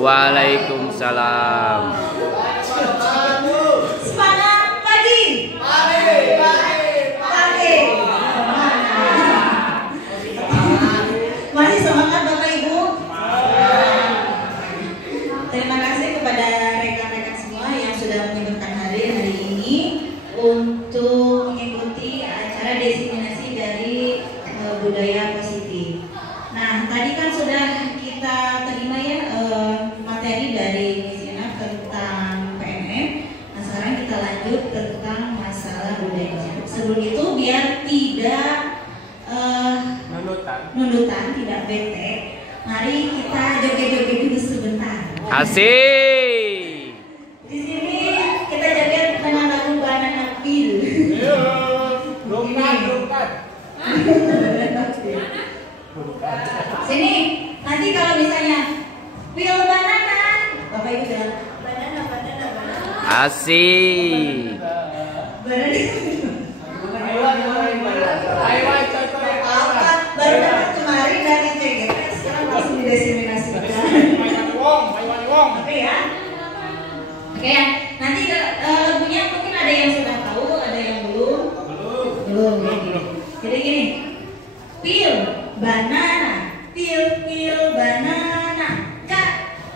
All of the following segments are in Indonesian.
Waalaikumsalam. Semangat pagi. Pagi. Masih semangat Bapak Ibu? Terima kasih kepada rekan-rekan semua yang sudah menyempatkan hadir hari ini untuk mengikuti acara diseminasi dari budaya positif. Nah, tadi kan sudah kita terima ya materi dari Miss Ina tentang PNM. Nah, sekarang kita lanjut tentang masalah budaya positif. Sebelum itu biar tidak nundutan, tidak bete. Mari kita joget-joget dulu sebentar. Asik. Di sini kita joget dengan lagu Banana Peel. Sini, nanti kalau misalnya peel banana, Bapak Ibu bilang banana. Asik. Baru dapat kemarin dari CGT, sekarang langsung didiseminasikan. Oke ya. Oke ya. Nanti lagunya mungkin ada yang sudah tahu, ada yang belum. Belum. Jadi gini. Peel banana, peel banana, cut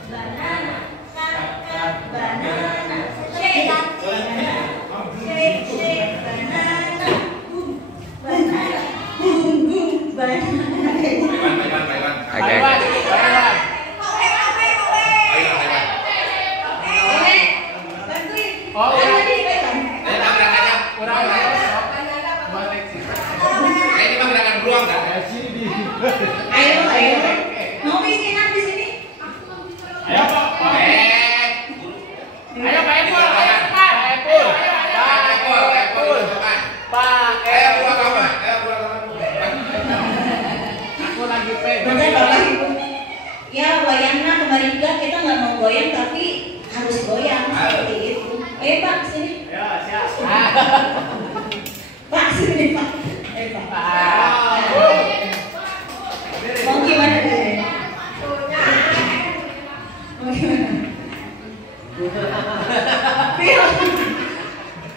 banana, cut banana, shake banana, shake banana, boom banana, boom banana. Oke. Ayo. Mau bikin apa di sini? Ayo, Pak. Ayo, Pak Epul. Aku lagi pengen. Bapak Ibu. Ya, wayangnya kemarin juga kita nggak mau goyang tapi harus goyang seperti itu. Ayo Pak, sini. Ya, siap. Pak, sini Pak. Pak. Mau gimana deh? Mau gimana?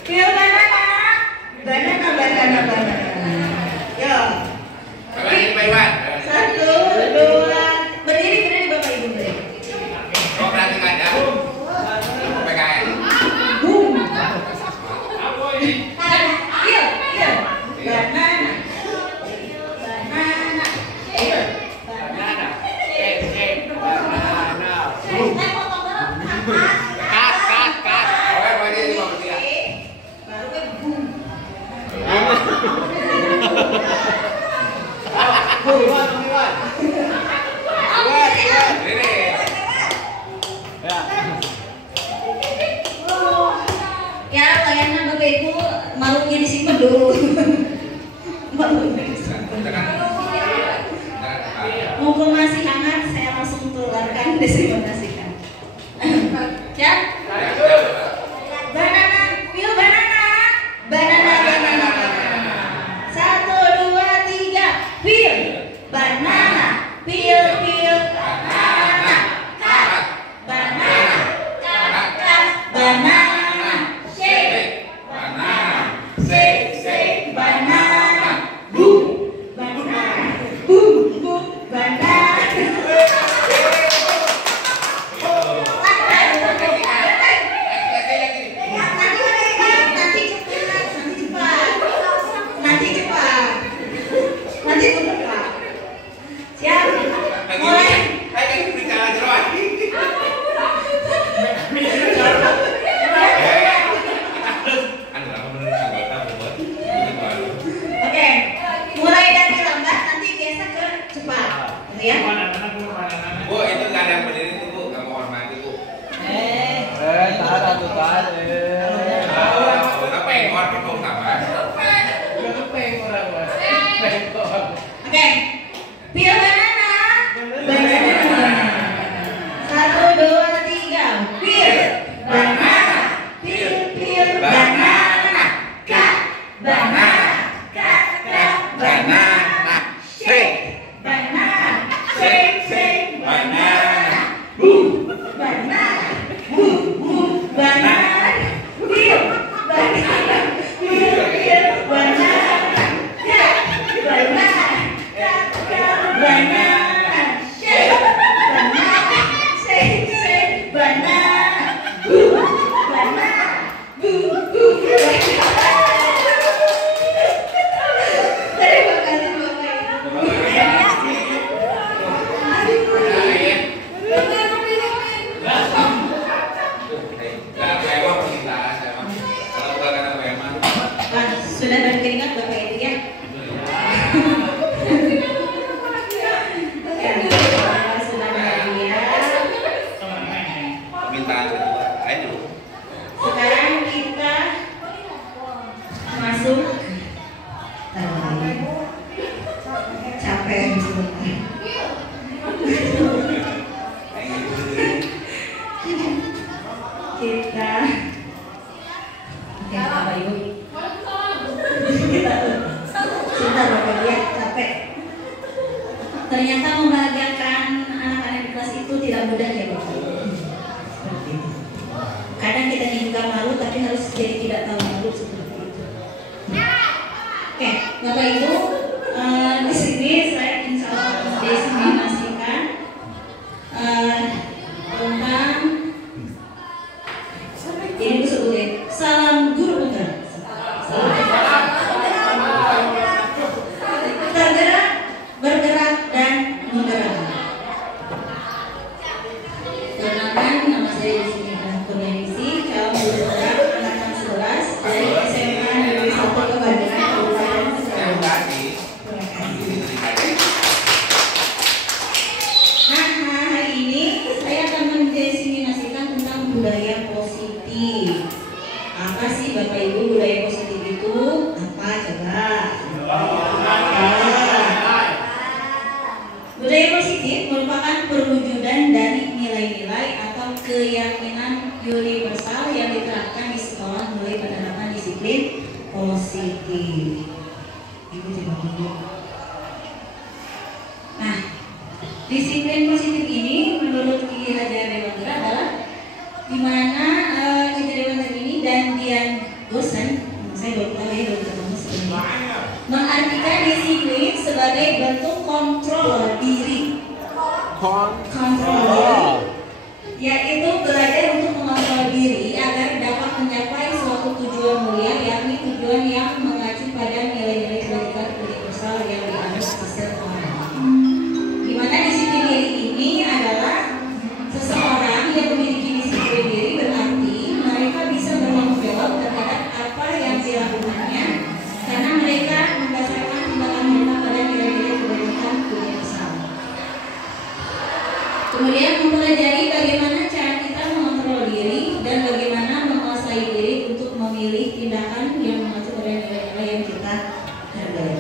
Pil banana. Yo. Satu, dua, berdiri Bapak Ibu berdiri. Boom. Pil. Banana. Ya, layarnya Bapak Ibu malunya disimpan dulu. Mumpung masih hangat, saya langsung tularkan disimulasikan. Ya. Banana, peel banana. Satu, dua, tiga, peel banana, peel banana, cut banana, banana, shake banana, boom banana. Nanti cepat. Siap. Mulai. Oke. Mulai dari lambat nanti biasa ke cepat. Ya. Bu, itu nggak ada yang berdiri tuh, Bu. Nggak mau hormati, Bu. Ngapain hormat kok sama? Oke. Peel banana. Satu, dua, tiga. Peel banana. Peel banana. Cut banana. Banana. Shake banana. Shake banana. Boom. KPM sebentar. Kita oke Bapak Ibu. Sebentar Bapak Ibu ya, capek. Ternyata membahagiakan anak-anak di kelas itu tidak mudah ya Bapak Ibu. Seperti itu. Kadang kita juga malu tapi harus jadi tidak tahu malu seperti itu. Oke, Bapak Ibu, di sini saya insya Allah mendesimasikan tentang ini disebutnya salam guru bukan? Tergerak, bergerak dan menggerak. Perkenalkan, nama saya di sini adalah Kurniasi, calon guru gerak angkatan 11 dari SMA Negeri 1 Kebanderan Kabupaten Cirebon. Nah, hari ini saya akan mendefinisikan tentang budaya positif. Apa sih Bapak Ibu budaya positif itu? Apa coba? Budaya positif merupakan perwujudan dari nilai-nilai atau keyakinan universal yang diterapkan di sekolah melalui penerapan disiplin positif. Nah, disiplin positif ini menurut Ki Hajar Dewantara adalah di mana Ki Hajar Dewantara ini dan Dian dosen, saya belum tahu ya belum ketemu sebenarnya, mengartikan disiplin sebagai bentuk kontrol diri. Kontrol diri, yaitu belajar untuk mengontrol diri agar dapat mencapai suatu tujuan mulia, yakni tujuan yang mengacu pada nilai-nilai kebajikan universal yang dianut seseorang. Di mana disiplin diri ini adalah seseorang yang memiliki disiplin diri berarti mereka bisa bertanggung jawab terhadap apa yang dilakukannya karena mereka mendasarkan tindakan mereka pada nilai-nilai kebajikan universal. Kemudian mempelajari bagaimana cara kita mengontrol diri dan bagaimana menguasai diri untuk memilih tindakan yang mengacu pada nilai-nilai yang kita hargai.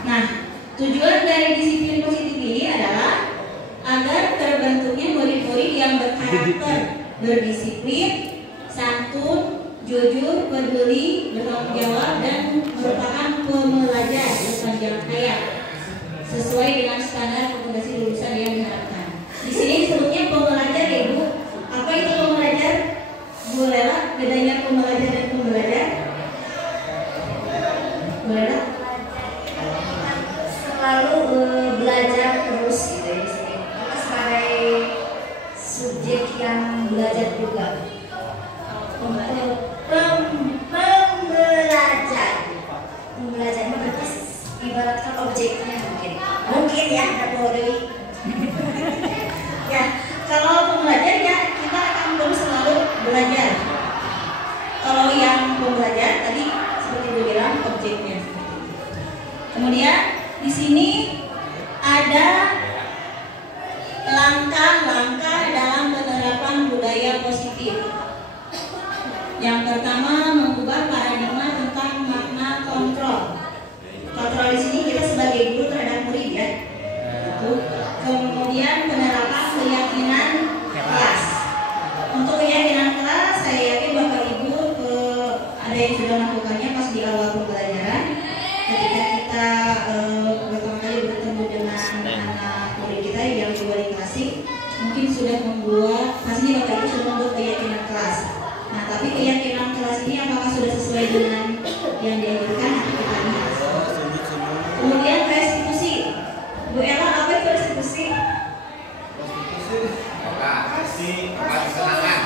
Nah, tujuan dari disiplin positif ini adalah agar terbentuknya murid-murid yang berkarakter berdisiplin, santun, jujur, peduli, bertanggung jawab, dan merupakan pembelajar sepanjang hayat sesuai dengan standar kompetensi lulusan yang diharapkan. Di sini disebutnya pembelajar ya Bu. Apa itu pembelajar? Bu Lela, bedanya pembelajar dan pembelajar? Bu Lela? Selalu belajar terus gitu ya di sini. Kita sebagai subjek yang belajar juga. Pembelajar itu berarti ibaratkan objeknya mungkin ya Dewi. Ya, kalau pembelajar ya kita akan terus selalu belajar. Kalau yang pembelajar tadi seperti Bu bilang objeknya. Kemudian di sini ada langkah-langkah dalam penerapan budaya positif. Yang pertama mengubah paradigma tentang makna kontrol. Kontrol di sini kita sebagai guru terhadap murid ya. Kemudian penerapan keyakinan kelas. Untuk keyakinan kelas, saya yakin Bapak Ibu ada yang sudah melakukannya pas di awal pembelajaran. Ketika kita pertama kali bertemu dengan anak murid kita yang di wali klasik, mungkin sudah membuat, pastinya Bapak Ibu sudah membuat keyakinan kelas. Nah, tapi keyakinan kelas ini apakah sudah sesuai dengan yang dianjurkan? Kita lihat. Kemudian restitusi. Bu Ella, apa itu restitusi? Tempat kesenangan.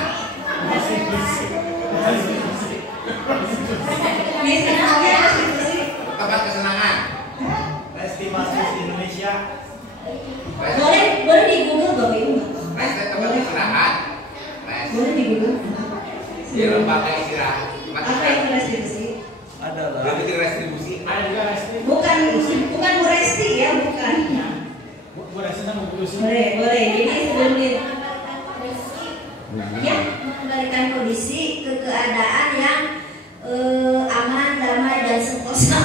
Ini sekarang apa ya restitusi? Tempat kesenangan. Estimasi Indonesia. Boleh di Google Bapak Ibu. Tempat istirahat. Boleh di Google. Di lembaga istirahat. Apa itu restitusi? Ada lah. Berarti restribusi. Ada juga resti. Bukan Bu Resti ya, bukan. Bu resti sama Bu Resti. Boleh. Jadi sebelum Ya, mengembalikan kondisi ke keadaan yang aman, damai, dan sentosa.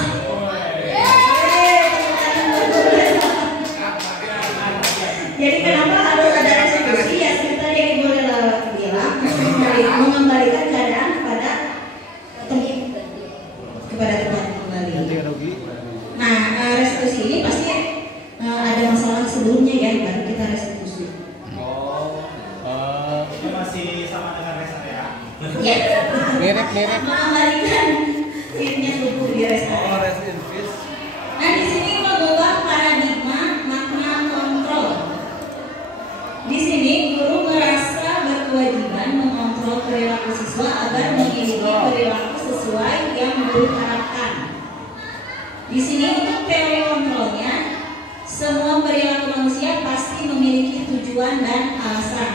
mengembalikan fitnya tubuh di rest area. rest in peace. Nah, di sini mengubah paradigma makna kontrol. Di sini guru merasa berkewajiban mengontrol perilaku siswa agar memiliki perilaku sesuai yang guru harapkan. Di sini untuk teori kontrolnya, semua perilaku manusia pasti memiliki tujuan dan alasan,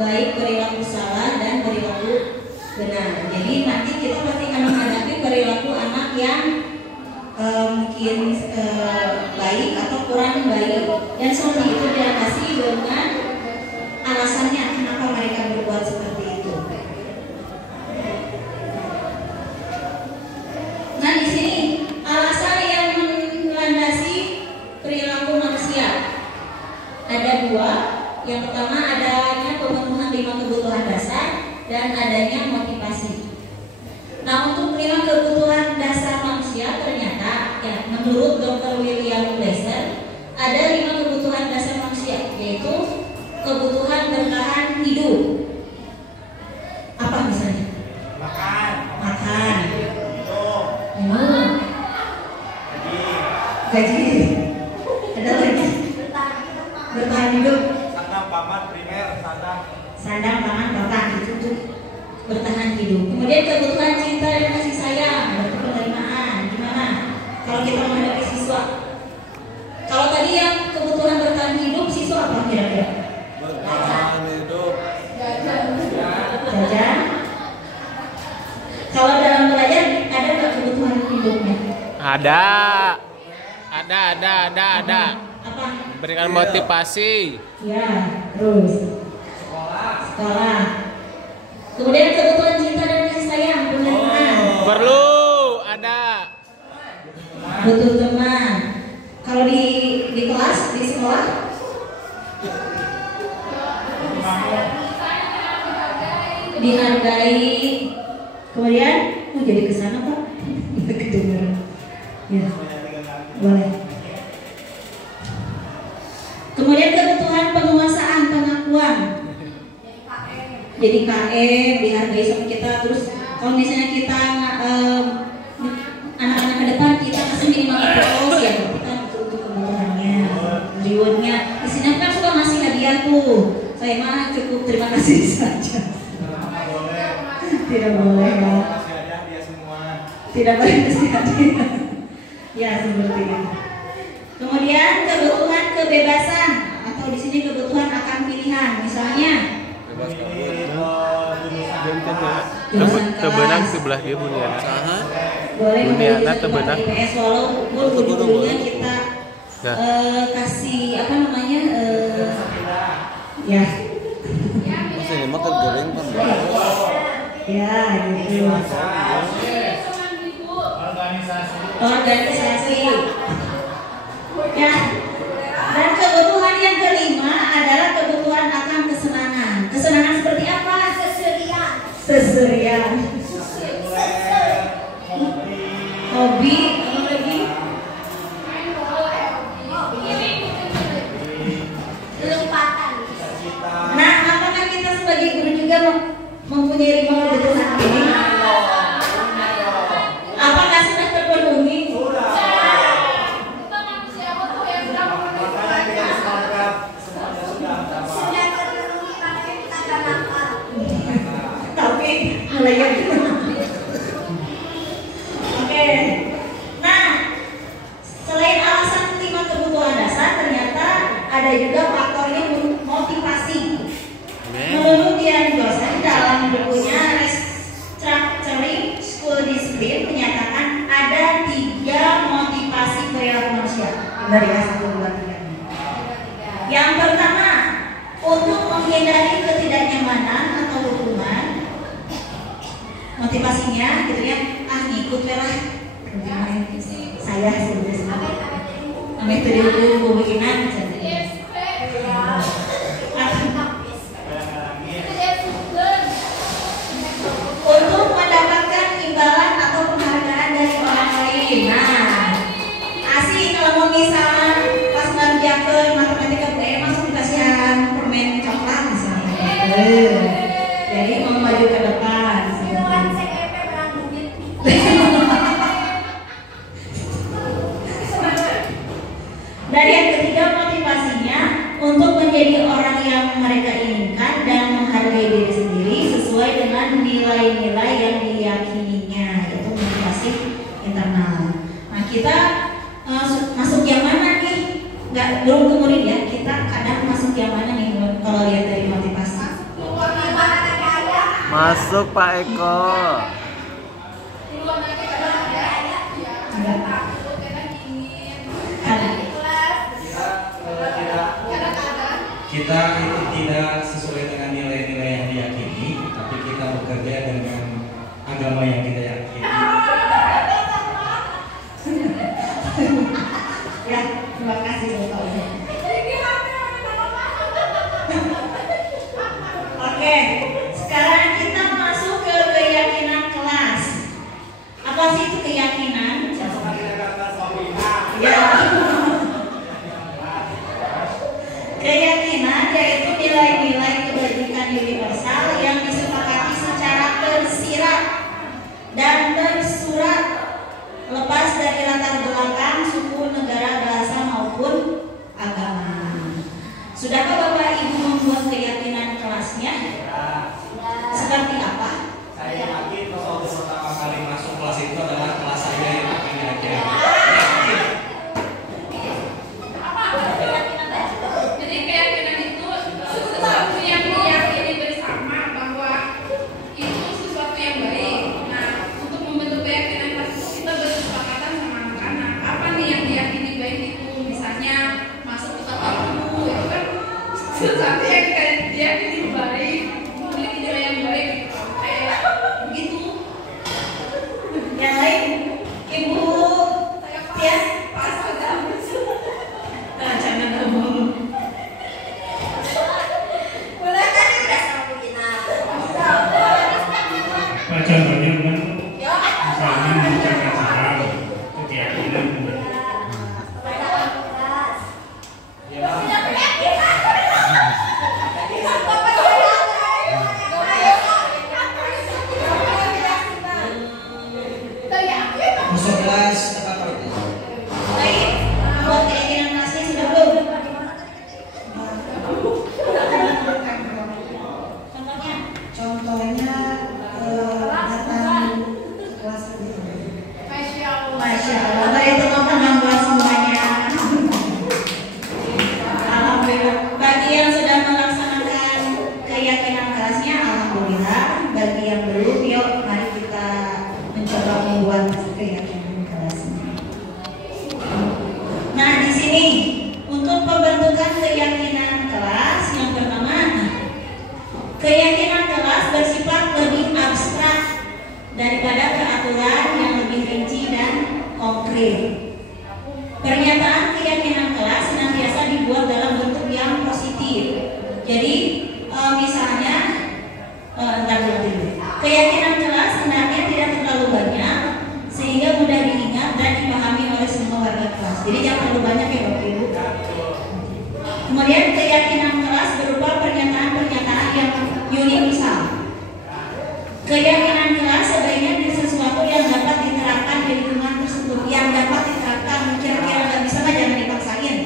baik perilaku salah dan perilaku benar. Jadi nanti kita pasti akan menghadapi perilaku anak yang mungkin baik atau kurang baik, dan seperti itu dilandasi dengan alasannya kenapa mereka berbuat seperti itu. Nah, di sini alasan yang melandasi perilaku manusia ada dua. Yang pertama adanya pemenuhan 5 kebutuhan dasar dan adanya motivasi. Nah, untuk 5 kebutuhan dasar manusia ternyata ya menurut Dr. William Glasser ada 5 kebutuhan dasar manusia, yaitu kebutuhan bertahan hidup. Apa misalnya? Makan. Makan, Minum. minum, gaji, ada lagi bertahan hidup, Sandang, paman, primer, sandang, pangan, papan, itu tuh bertahan hidup. Kemudian kebutuhan cinta dan kasih sayang, berarti penerimaan. Gimana kalau kita menghadapi siswa? Kalau tadi yang kebutuhan bertahan hidup, siswa apa kira-kira? bertahan hidup. Jajan. Kalau dalam belajar ada nggak kebutuhan hidupnya? Ada. Apa? Berikan motivasi. Ya, terus sekolah. Kemudian kebutuhan cinta dan kasih sayang, penerimaan. Perlu ada. Butuh teman. Kalau di kelas, di sekolah, dihargai. Kemudian, jadi kesana Pak. Kedengeran. Ya, boleh. Kemudian kebutuhan penguasaan, pengakuan. Jadi KM, dihargai sama kita. Terus kalau misalnya kita anak-anak ke depan kita kasih minimal terus ya, kita untuk kebutuhannya, rewardnya. Di sini kan suka ngasih hadiah tuh. Saya mah cukup terima kasih saja. Tidak boleh ya. Masih ada dia semua. Tidak boleh kasih hadiah. Ya seperti itu. Kemudian kebutuhan kebebasan atau di sini kebutuhan akan pilihan. Misalnya Tebenang sebelah dia Buniana. boleh Buniana tebenang. IPS walaupun ujung-ujungnya kita Ya. kasih apa namanya ya Masih ini makan goreng kan. ya gitu organisasi ya. Dan kebutuhan yang kelima adalah kebutuhan akan kesenangan. Kesenangan seperti apa? Seserian, hobi, apa lagi? Nah, apakah kita sebagai guru juga mempunyai 5 kebutuhan ini? Apakah sudah terpenuhi? Tapi mulai yang oke. Nah, selain alasan 5 kebutuhan dasar, ternyata ada juga faktornya motivasi. Menurut Dian Johnson dalam bukunya Restructuring School Discipline menyatakan ada 3 motivasi perilaku manusia. Benar ya, 1, 2, 3. Yang pertama, untuk menghindari ketidaknyamanan atau hukuman. Motivasinya gitu ya, ngikut lah. Saya sebenarnya. Ame itu dihukum bikinan untuk mendapatkan imbalan atau penghargaan dari orang lain. Nah, asik kalau mau misalnya pas ngerjakan matematika masuk dikasih permen coklat misalnya. Jadi mau maju ke depan. kita masuk yang mana nih? Belum ke murid ya, kita kadang masuk yang mana nih kalau lihat dari motivasi? Masuk Pak Eko. Kita itu tidak sesuai dengan nilai-nilai yang diyakini, tapi kita bekerja dengan agama yang kita yakini. Ya, terima kasih Bapak. Oke, sekarang kita masuk ke keyakinan kelas. Apa sih itu keyakinan? Ya. Keyakinan yaitu nilai-nilai kebajikan universal yang disepakati secara tersirat dan tersurat, lepas dari latar belakang, suku, negara, bahasa maupun agama. Sudahkah Bapak Ibu membuat keyakinan kelasnya? Seperti apa? Saya yakin waktu pertama kali masuk kelas itu adalah kelas saya yang paling yakin. Jadi keyakinan itu sesuatu yang diyakini bersama bahwa itu sesuatu yang baik. Nah, untuk membentuk keyakinan tersebut kita bersepakatan sama anak-anak. Apa nih yang diyakini baik itu? Misalnya masuk ke tamu itu kan sesuatu yang kita diyakini baik, memiliki nilai yang baik gitu. Kayak begitu. Yang lain, Ibu Tias. Nah, jangan ngomong. Pak contohnya kan, misalnya menjaga saham, keyakinan Masuk kelas apa itu? Baik, buat keyakinan kelasnya sudah belum? Contohnya datang kelas ini. Masya Allah, baik teman-teman buat semuanya. Alhamdulillah. Bagi yang sudah melaksanakan keyakinan kelasnya, alhamdulillah. Bagi yang belum, yuk mari kita mencoba membuat keyakinan kelasnya. Nah, di sini untuk pembentukan keyakinan kelas yang pertama, keyakinan kelas bersifat lebih abstrak daripada peraturan yang lebih rinci dan konkret. Pernyataan keyakinan kelas senantiasa dibuat dalam bentuk yang positif. Jadi, misalnya, keyakinan kelas sebenarnya tidak terlalu banyak sehingga mudah diingat dan dipahami oleh semua warga kelas. Jadi jangan terlalu banyak ya Bapak Ibu. Kemudian keyakinan kelas berupa pernyataan-pernyataan yang universal. Keyakinan kelas sebaiknya menjadi sesuatu yang dapat diterapkan di lingkungan tersebut, yang dapat diterapkan. Kira-kira nggak bisa mah jangan dipaksain.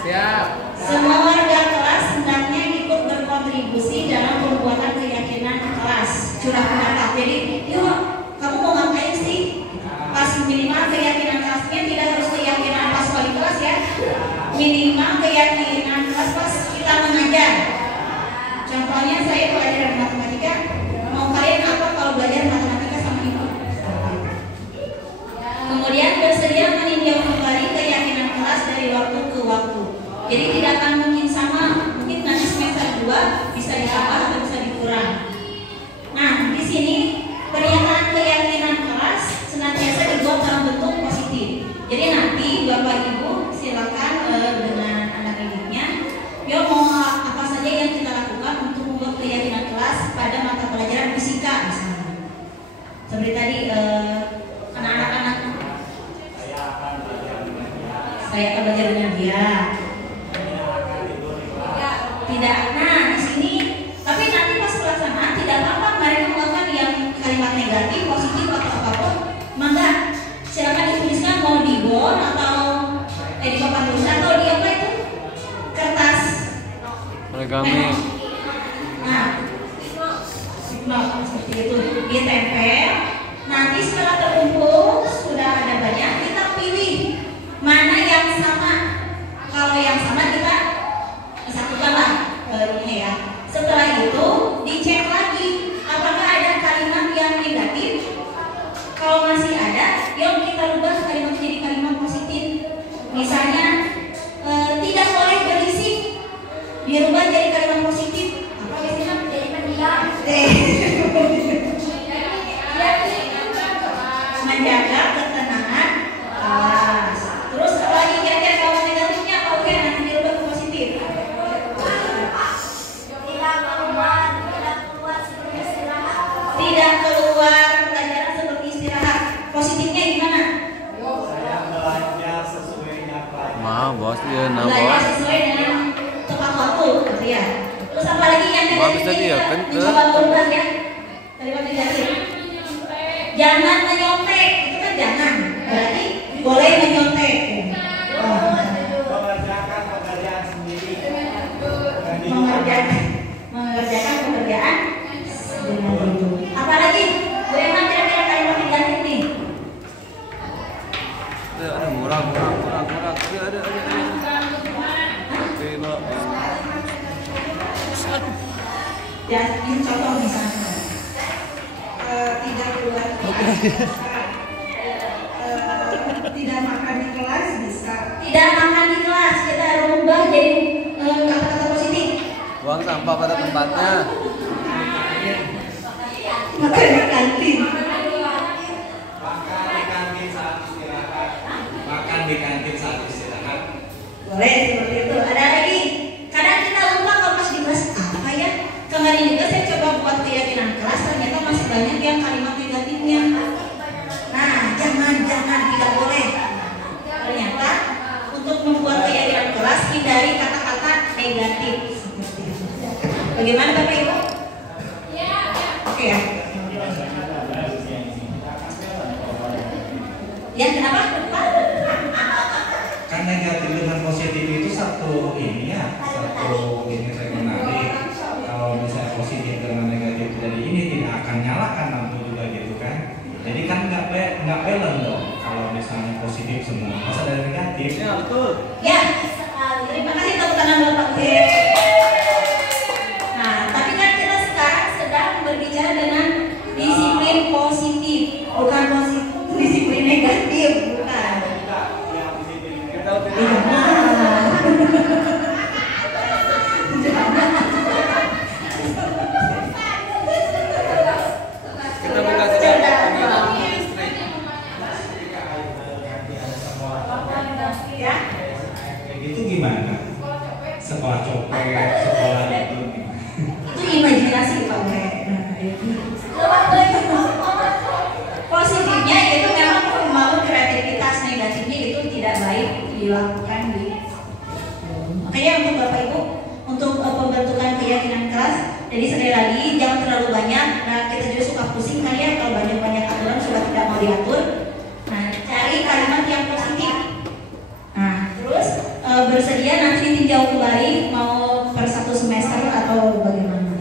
Siap. Semua warga kelas hendaknya ikut berkontribusi dalam pembuatan keyakinan kelas. Curah pendapat. Jadi, yuk, kamu mau ngapain sih? Pas minimal keyakinan kelasnya tidak harus keyakinan pas wali kelas ya. Minimal keyakinan kelas pas kita mengajar. Contohnya saya pelajaran matematika, mau kalian apa kalau belajar matematika sama ibu? Kemudian bersedia meninjau kembali keyakinan kelas dari waktu ke waktu. Jadi tidak akan mungkin sama, mungkin nanti semester 2 bisa ditambah atau bisa dikurang. Nah, di sini pernyataan keyakinan kelas senantiasa dibuat dalam bentuk positif. Jadi nanti Bapak Ibu silakan dengan anak didiknya, yo mau apa saja yang kita lakukan untuk membuat keyakinan kelas pada mata pelajaran fisika misalnya. Seperti tadi anak-anak saya akan belajar dengan dia. Tidak, nah di sini, tapi nanti pas pelaksanaan tidak apa-apa mereka melakukan yang kalimat negatif, positif atau apapun, maka silakan dituliskan mau di board atau di papan tulis atau di apa itu kertas Origami. Nah, seperti itu ditempel. Nanti setelah terkumpul sudah ada banyak, kita sama. Kalau yang sama kita disatukan lah ini ya. Setelah itu dicek lagi apakah ada kalimat yang negatif. Kalau masih ada, yuk kita rubah kalimat menjadi kalimat positif. Misalnya tidak boleh berisik, dirubah jadi kalimat positif. Apa biasanya? Jadi pendiam. Menjaga ketenangan kelas. Terus lagi kira-kira kalau negatifnya apa? Oke, nanti dirubah ke positif. Tidak keluar pelajaran seperti istirahat. Positifnya gimana? Mau bos dia nah Belajar bos. sesuai dengan tepat waktu, gitu ya. Terus apa lagi yang Wah, bisa dia, kan, ke? Mencoba berubah ya. Kalimat negatif. Jangan menyontek, itu kan jangan. Berarti boleh menyontek. Mengerjakan pekerjaan sendiri. Mengerjakan pekerjaan dengan itu. Apalagi bagaimana kira-kira kalimat negatif nih? Ada murah. Ada. Oke, no. Ya, ini contoh misalnya. Tidak keluar tidak makan di kelas bisa. Tidak makan di kelas kita rubah jadi kata-kata positif. Buang sampah pada tempatnya. Makan di kantin. Makan di kantin saat istirahat. Boleh seperti itu. Ada lagi. Kadang kita lupa kalau pas di kelas apa ya. Kemarin juga saya coba buat keyakinan kelas, ternyata masih banyak yang kalimat negatifnya. Nah, jangan tidak boleh. Ternyata untuk membuat keyakinan kelas hindari kata-kata negatif. Seperti itu. Bagaimana Bapak Ibu? Oke ya. Ya kenapa? Kan negatif dengan positif itu satu ini saya menarik. Kalau misalnya positif dengan negatif jadi ini tidak akan nyalakan lampu juga gitu kan. Jadi kan nggak balance dong. Kalau misalnya positif semua, masa ada negatif? Ya betul. Ya. Terima kasih tepuk tangan Bapak. Nah, tapi kan kita sekarang sedang berbicara dengan disiplin positif, bukan disiplin negatif, bukan. Kita buka sekarang listrik. Ya. Kayak gitu gimana? Sekolah copet, sekolah itu. Itu imajinasi Pak. Positifnya itu memang membangun kreativitas, negatifnya itu tidak baik dilakukan di. Makanya untuk Bapak Ibu untuk pembentukan keyakinan kelas, jadi sekali lagi jangan terlalu banyak. Nah kita juga suka pusing kan ya kalau banyak aturan sudah tidak mau diatur. Nah cari kalimat yang positif. Nah terus bersedia nanti ditinjau kembali mau per 1 semester atau bagaimana.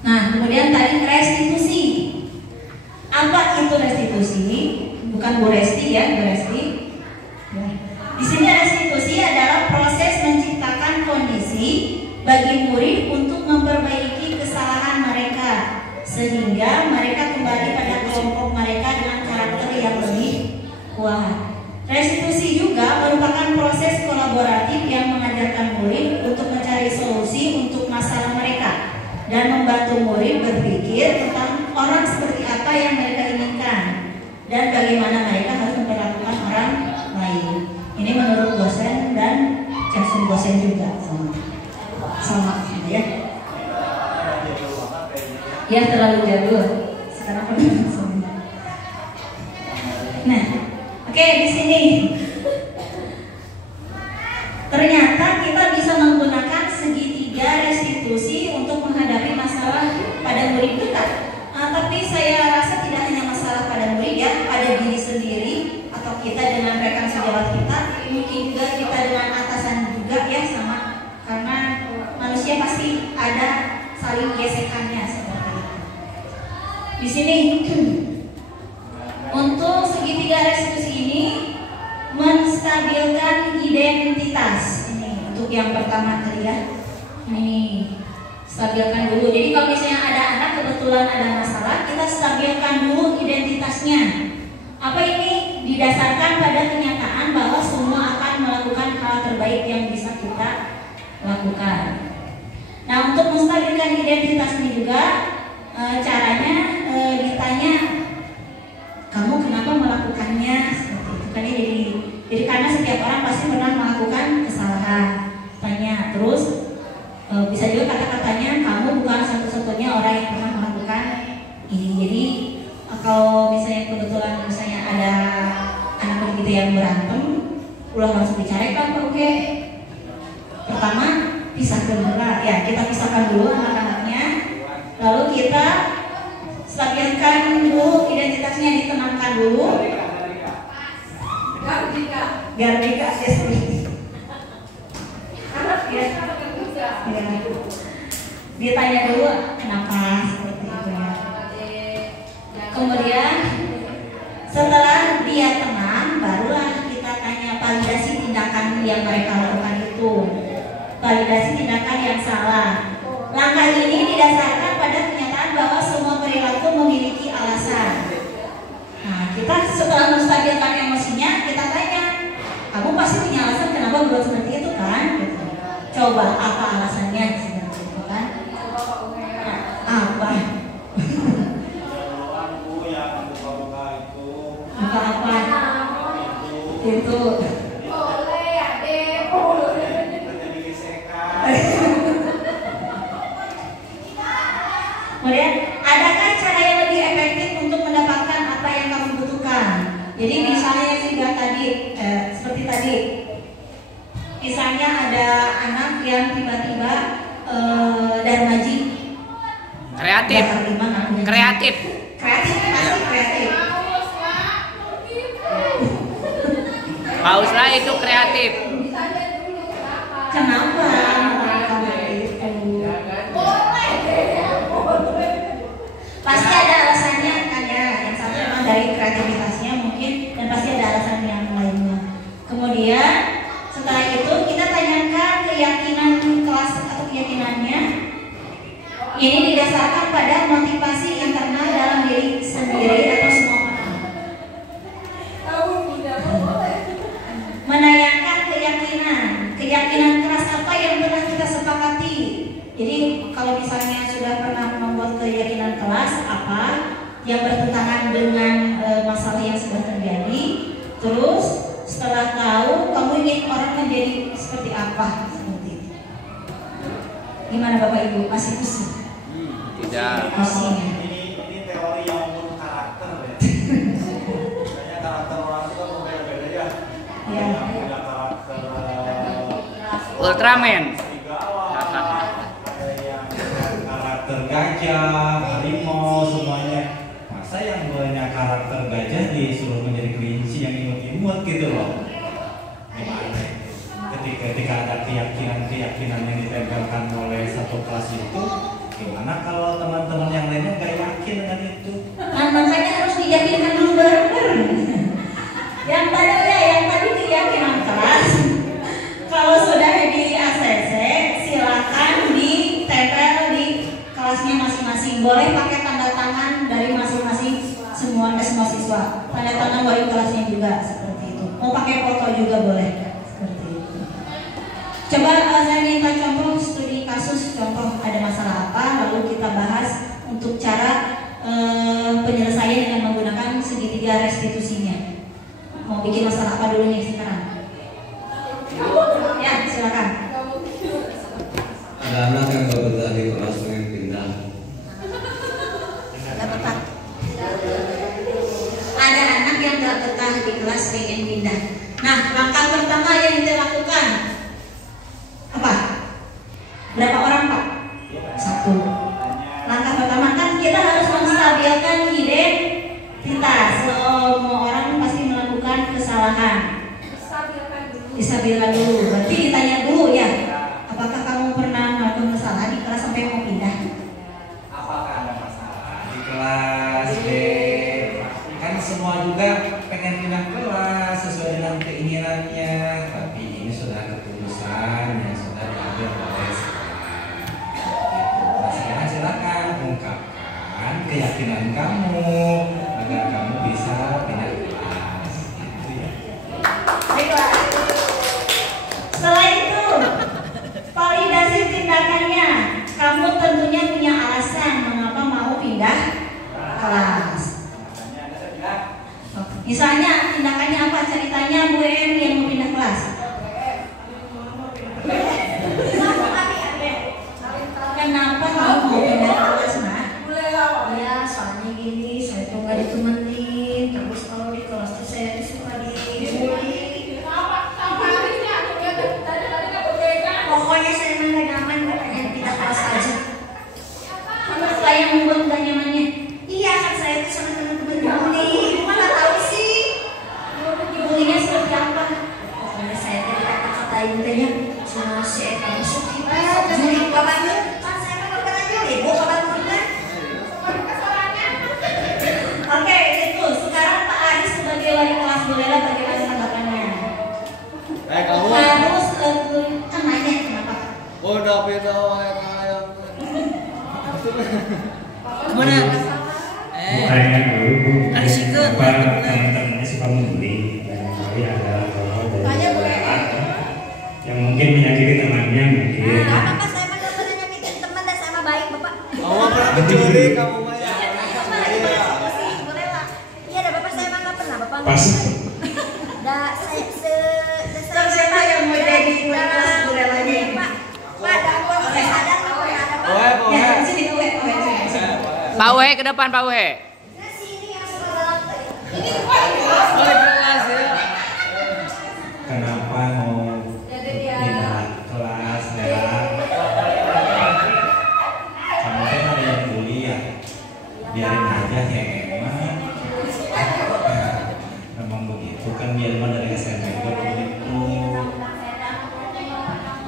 Nah kemudian tadi restitusi. Apa itu restitusi? Bukan Bu Resti ya, Bu Resti. Di sini restitusi adalah proses menciptakan kondisi bagi murid untuk memperbaiki kesalahan mereka sehingga mereka kembali pada kelompok mereka dengan karakter yang lebih kuat. Restitusi juga merupakan proses kolaboratif yang mengajarkan murid untuk mencari solusi untuk masalah mereka dan membantu murid berpikir tentang orang seperti apa yang mereka inginkan dan bagaimana mereka harus memperlakukan orang lain. Ini menurut dosen dan jasun dosen juga sama ya. Ya terlalu jadul. Sekarang nah, oke di sini ternyata kita bisa menggunakan segitiga restitusi untuk menghadapi masalah pada murid kita. Tapi saya rasa tidak hanya masalah pada murid ya, pada diri sendiri atau kita dengan rekan sejawat kita, mungkin juga kita dengan atasan juga ya sama, karena manusia pasti ada saling gesekannya seperti itu. Di sini untuk segitiga restitusi ini menstabilkan identitas. Ini untuk yang pertama tadi ya. Nih, stabilkan dulu. Jadi kalau misalnya ada anak kebetulan ada masalah, kita stabilkan dulu identitasnya. Apa ini? Didasarkan pada kenyataan bahwa semua akan melakukan hal terbaik yang bisa kita lakukan. Nah, untuk menstabilkan identitas ini juga caranya ditanya, kamu kenapa melakukannya? Seperti itu kan ya. Jadi karena setiap orang pasti pernah melakukan kesalahan. Tanya terus, bisa juga kata-katanya, kamu bukan satu-satunya orang yang pernah melakukan ini. Jadi kalau misalnya kebetulan misalnya ada anak begitu yang berantem, ulah langsung dicarikan, oke. Pertama, pisahkan dulu ya, kita pisahkan dulu anak-anaknya, lalu kita stabilkan dulu identitasnya, ditenangkan dulu. Gardika ya, anak ya. Ya. Ditanya dulu kenapa seperti itu ya. Kemudian setelah dia tenang, barulah kita tanya validasi tindakan yang mereka lakukan itu. Validasi tindakan yang salah. Langkah ini didasarkan pada kenyataan bahwa semua perilaku memiliki alasan. Nah, kita setelah menstabilkan emosinya, kita tanya, kamu pasti punya alasan kenapa buat seperti itu kan? Gitu. Coba apa alasannya seperti itu kan? Nah, apa? Apa? Itu. Kemudian, adakah cara yang lebih efektif untuk mendapatkan apa yang kamu butuhkan? Jadi misalnya juga tadi, seperti tadi, misalnya ada anak yang tiba-tiba darmaji. Kreatif. Kreatif. Kreatif, pasti kreatif. Pauslah itu kreatif. Kenapa? Pasti ada alasannya kan ya. Yang satu memang dari kreativitasnya mungkin, dan pasti ada alasan yang lainnya. Kemudian setelah itu kita tanyakan keyakinan kelas atau keyakinannya. Ini didasarkan pada motivasi internal dalam diri sendiri atau semua orang. Menanyakan keyakinan keras apa yang pernah kita sepakati. Jadi kalau misalnya sudah pernah membuat keyakinan keras apa yang bertentangan dengan masalah yang sudah terjadi, terus setelah tahu kamu ingin orang menjadi seperti apa, seperti itu. Gimana Bapak Ibu, masih pusing? Tidak. Pusing ya? Ini teori yang membunuh karakter ya. Kayaknya karakter orang itu kan berbeda-beda ya. Ya. Yang punya karakter Ultraman. karakter gajah, harimau, semuanya. Masa yang punya karakter gajah disuruh menjadi kelinci yang imut-imut gitu loh? Gimana? Ketika ada keyakinan yang ditempelkan oleh satu kelas itu, gimana kalau teman-teman yang lainnya gak yakin dengan itu? Nah, makanya harus diyakinkan dulu bareng-bareng. Yang tadi keyakinan keras, kalau sudah di ACC silakan ditempel di kelasnya masing-masing. Boleh pakai tanda tangan dari masing-masing semua siswa. Tanda tangan wali kelasnya juga seperti itu. Mau pakai foto juga boleh seperti itu. Coba saya minta contoh studi kasus, contoh ada masalah apa, lalu kita bahas untuk cara penyelesaian dengan menggunakan segitiga restitusinya. Mau bikin masalah apa dulu nih sekarang? Ya, silakan. Ada anak yang gak betah di kelas pengen pindah. Gak betah. Ada anak yang gak betah di kelas pengen pindah. Nah, langkah pertama yang kita lakukan apa? Berapa orang Pak? 1. Langkah pertama kan kita harus menstabilkan identitas. Semua orang pasti melakukan kesalahan. Distabilkan dulu. Berarti ditanya dulu ya. Apakah kamu pernah melakukan kesalahan di kelas sampai mau pindah? Apakah ada masalah di kelas D? Kan semua juga pengen pindah kelas sesuai dengan keinginannya, tapi ini sudah keputusan yang sudah diambil oleh sekolah. Nah, sekarang silakan ungkapkan keyakinan kamu agar kamu bisa pindah kelas. Gitu ya. Baiklah. Setelah itu, validasi tindakannya. Kamu tentunya punya alasan mengapa mau pindah kelas. Misalnya tindakannya apa? Ceritanya Bu Em yang mau pindah kelas. Kenapa kamu mau pindah kelas, Mak? Ya soalnya gini, saya tuh nggak ditemenin, terus kalau di kelas tuh saya tuh suka dibully. Pokoknya saya emang gak nyaman, gak pengen pindah kelas aja. Apa yang membuat gak nyamannya? Iya kan saya tuh sama teman-teman dibully, ibu kan nggak tahu sih. Bulinya seperti apa? Pokoknya saya tuh dikata-katain tanya, cuma si Eka masuk kita, jadi kabarnya kan saya kan nggak pernah jauh, ibu kabar mana? Oke, itu. Sekarang Pak Aris sebagai wali kelas Bu Lela bagaimana tanggapannya? Kamu Harus kan nanya kenapa? udah pindah ayam. Kemana? Tanya dulu Bu, Ada sikut. apa teman-temannya suka membuli? Barangkali ada hal-hal dari orang yang mungkin menyakiti temannya mungkin. Bapak saya mah nggak pernah nyakitin teman dan saya mah baik bapak. Kamu pernah mencuri kamu mah ya. Iya, ada bapak saya mah nggak pernah bapak. Pas. Dah saya Terus siapa yang mau jadi wali kelas Bu Lelanya ini? Pak, ada kok saya sadar nggak pernah ada pak. Ya, di sini Uwe, sini. Pak Wehe ke depan, Pak Wehe. Nah sini yang suka galak ini Kelas ya. Kenapa mau pindah kelas ya? Kamu kan ada yang bully ya? Biarin aja ya emang. Memang begitu kan biar mah dari SMP juga begitu.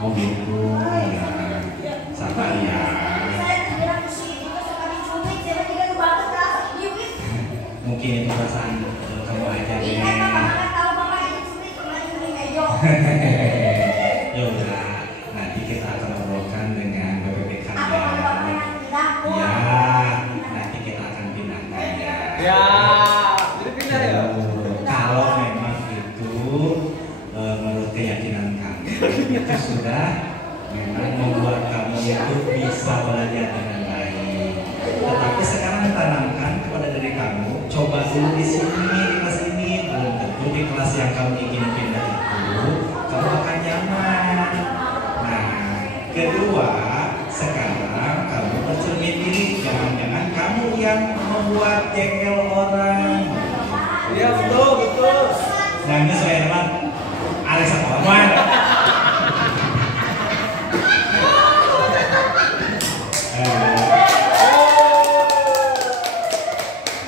Oh gitu ya. Sabar ya. Mungkin itu perasaan kamu aja deh. Ya udah, nanti kita akan obrolkan dengan BPPK ya. Nanti kita akan pindahkan ya. Ya, jadi pindah ya. Kalau memang itu menurut keyakinan kamu itu sudah memang membuat kamu itu bisa belajar dengan baik. Tetapi sekarang tanamkan kepada diri kamu, coba dulu di sini di kelas ini, belum tentu di kelas yang kamu ingin pindah itu kamu akan nyaman. Nah, kedua, sekarang kamu bercermin diri, jangan-jangan kamu yang membuat jengkel orang. Iya betul betul. Jangan saya emang Alexa Korman.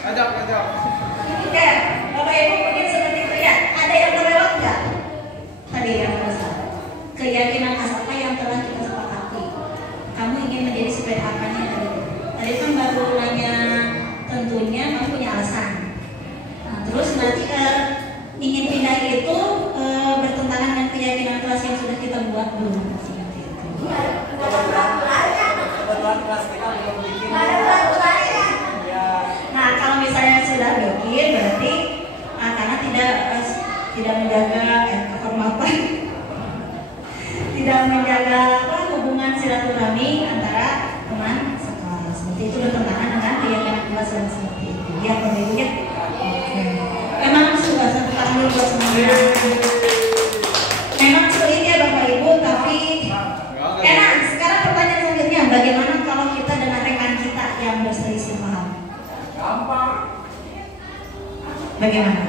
Ajak. Oke, Bapak Ibu mungkin seperti itu ya. Ada yang terlewat nggak? Tadi yang besar. Keyakinan apa yang telah kita sepakati. Kamu ingin menjadi seperti apanya tadi? Tadi kan baru nanya tentunya kamu punya alasan. Nah, terus nanti ingin pindah itu bertentangan dengan keyakinan kelas yang sudah kita buat belum? Seperti itu. Kebetulan kelas kita belum bikin. Nah, kalau misalnya sudah bikin berarti karena tidak menjaga kehormatan, tidak menjaga hubungan silaturahmi antara teman sekelas. Seperti itu bertentangan dengan keyakinan kelas yang seperti itu. Ya, pemiliknya. Oke. Emang sudah satu tangan dulu buat semuanya. Memang sulit ya Bapak Ibu, tapi enak. Sekarang pertanyaan selanjutnya, bagaimana kalau kita dengan rekan kita yang berselisih paham? Gampang. Bagaimana?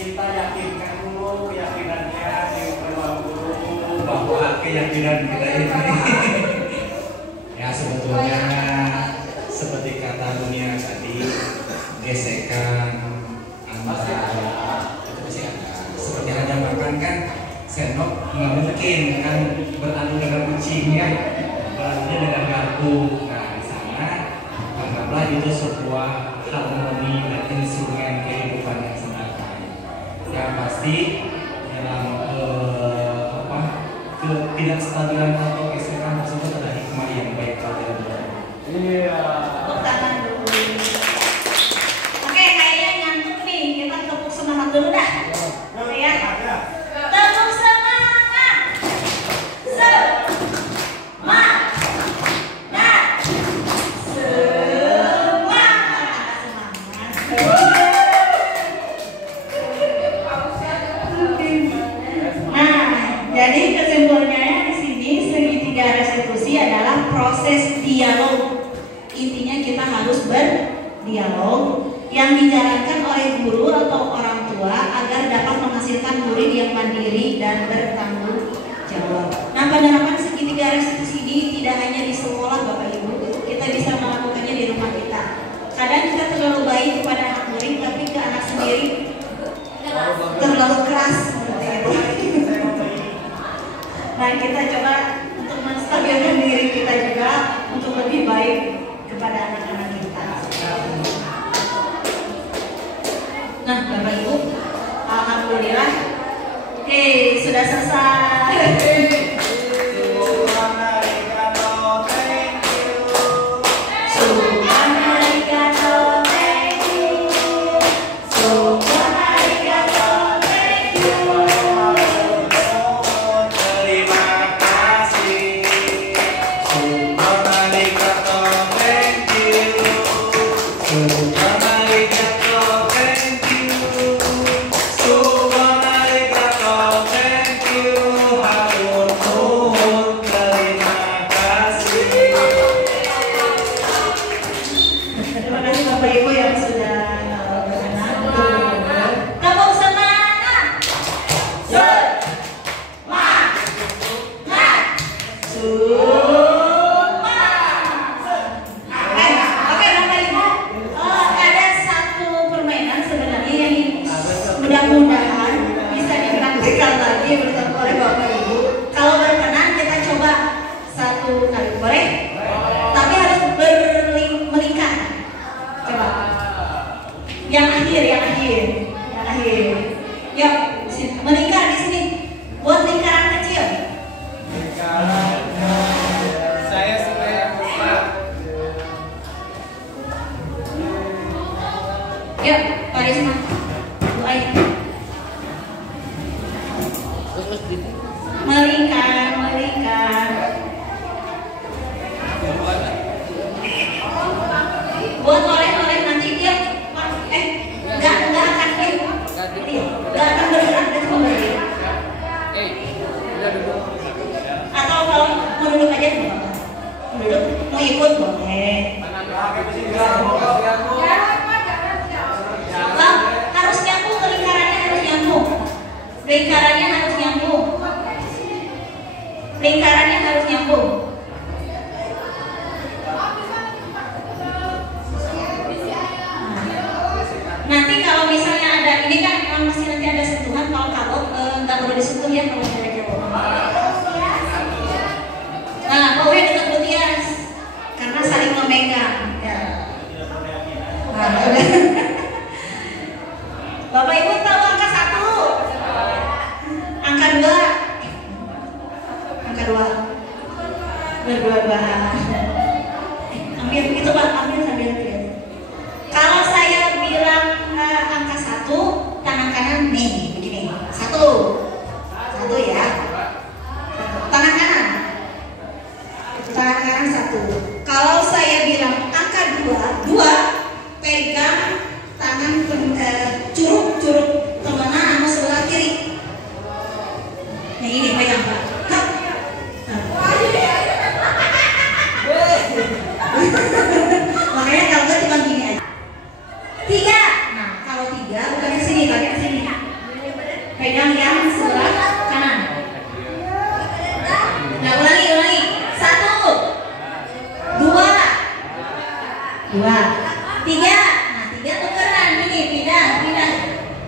Kita yakinkan dulu keyakinannya di ruang guru bahwa keyakinan kita ini ya sebetulnya seperti kata dunia tadi, gesekan antara itu masih ada. Seperti hanya makan kan sendok nggak mungkin kan beradu dengan kucingnya, beradunya dengan garpu. Nah di sana anggaplah itu sebuah harmoni dan instrumen kehidupan yang yang pasti dalam ketidakstabilan atau gesekan tersebut ada hikmah yang baik kalau tidak berlalu. Iya. Tepuk tangan dulu. Oke, kayaknya ngantuk nih. Kita tepuk semangat dulu dah. Oke ya. Tepuk semangat. Semangat. Jadi kesimpulannya di sini segitiga restitusi adalah proses dialog. Intinya kita harus berdialog yang dijalankan oleh guru atau orang tua agar dapat menghasilkan murid yang mandiri dan bertanggung jawab. Nah, penerapan segitiga restitusi ini tidak hanya di sekolah Bapak Ibu, kita bisa melakukannya di rumah kita. Kadang kita terlalu baik kepada anak murid, tapi ke anak sendiri terlalu keras seperti itu. Nah, kita coba untuk menstabilkan diri kita juga untuk lebih baik kepada anak-anak kita. Nah, Bapak Ibu, alhamdulillah, oke, sudah selesai. Mudah-mudahan bisa dipraktikkan lagi bersama oleh Bapak Ibu. Kalau berkenan kita coba satu kali, boleh? Tapi harus melingkar. Coba. Yang akhir. Yuk, melingkar di sini. Buat lingkaran kecil. Saya suka yang besar. Yuk, Pak Risma. Melingkar. Buat oleh-oleh nanti dia nggak akan bergerak dan memberi. Atau kalau mau duduk aja duduk, mau ikut boleh. Harus nyambung, lingkarannya harus nyambung. Lingkarannya harus nyambung. Nanti kalau misalnya ada, ini kan masih nanti ada sentuhan, kalau nggak perlu disentuh ya kalau ada jawab. Nah, pokoknya dekat Butias karena saling memegang. Ya. Nah, Bapak Ibu tahu angka 1, angka 2, berdua-duaan. Ambil itu Pak, ambil sambil lihat. Kalau saya bilang angka 1, tangan kanan nih, begini. 1 ya. Tangan kanan 1. Kalau saya bilang angka 2, pegang tangan curug kemana sama sebelah kiri. Nah ini pegang Pak. Makanya kalau gue cuma gini aja. 3. Nah kalau 3 bukan ke sini, tapi ke sini. Pegang yang sebelah kanan. Nah ulangi. 1, 2, 3. Nah 3 tukeran ini,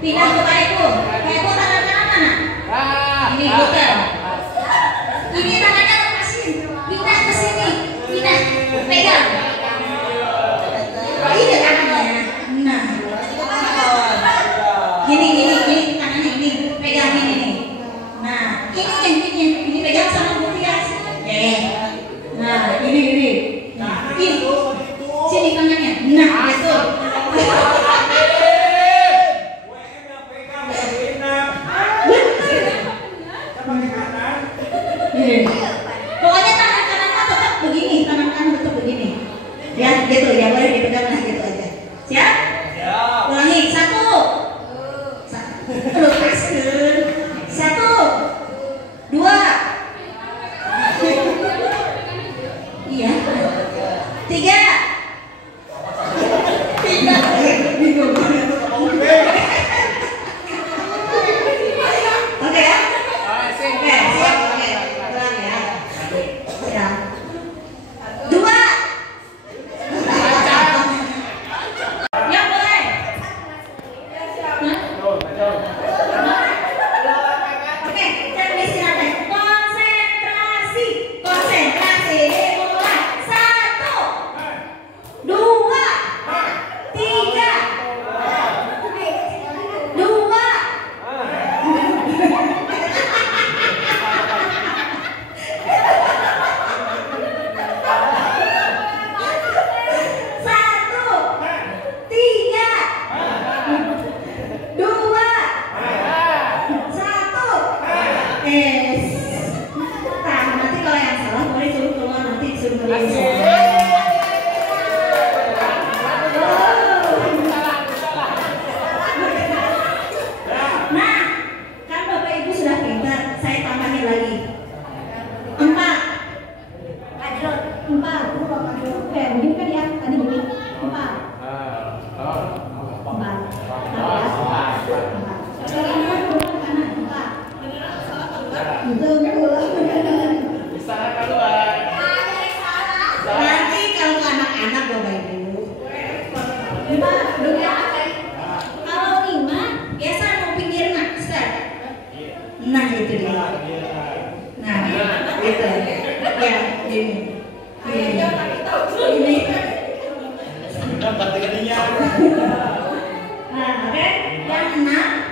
pindah ke Pak Ibu. Pak Ibu tangan kanan mana? Ini putar. Ini tangannya lepasin, pindah ke sini, pegang. Ini tangannya. Nah, gini tangannya ini. Kalau 5 biasa mau pinggir naksa. Nah itu dia. Nah gitu. Ya ini. Ini. Nah, oke. Yang 6.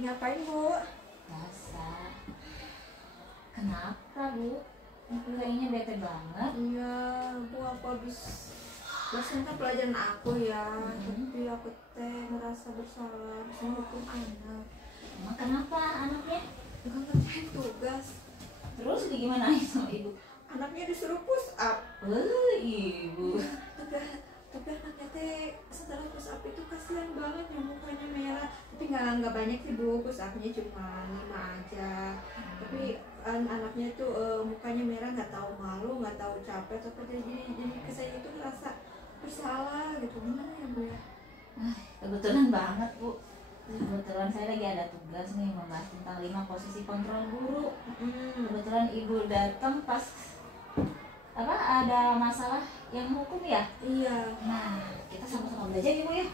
Ngapain, Bu? Biasa. Kenapa, Bu? Kayaknya bete banget. Iya, Bu, aku habis kan pelajaran aku ya, tapi aku merasa bersalah, bisa hukum anak. Emang kenapa anaknya? Bukan kerjain tugas. Terus digimanain sama ibu? Anaknya disuruh push up. Ibu. Tapi anaknya setelah push up itu kasihan banget ya, mukanya merah. Tapi nggak banyak sih, Bu, push upnya cuma 5 aja. Tapi anaknya itu mukanya merah, nggak tahu malu, nggak tahu capek, jadi saya itu ngerasa bersalah gitu. Gimana ya, Bu ya? Kebetulan banget, Bu. Kebetulan saya lagi ada tugas nih membahas tentang 5 posisi kontrol guru. Kebetulan ibu datang pas ada masalah yang hukum ya? Iya. Nah, kita sama-sama belajar ya, Bu ya.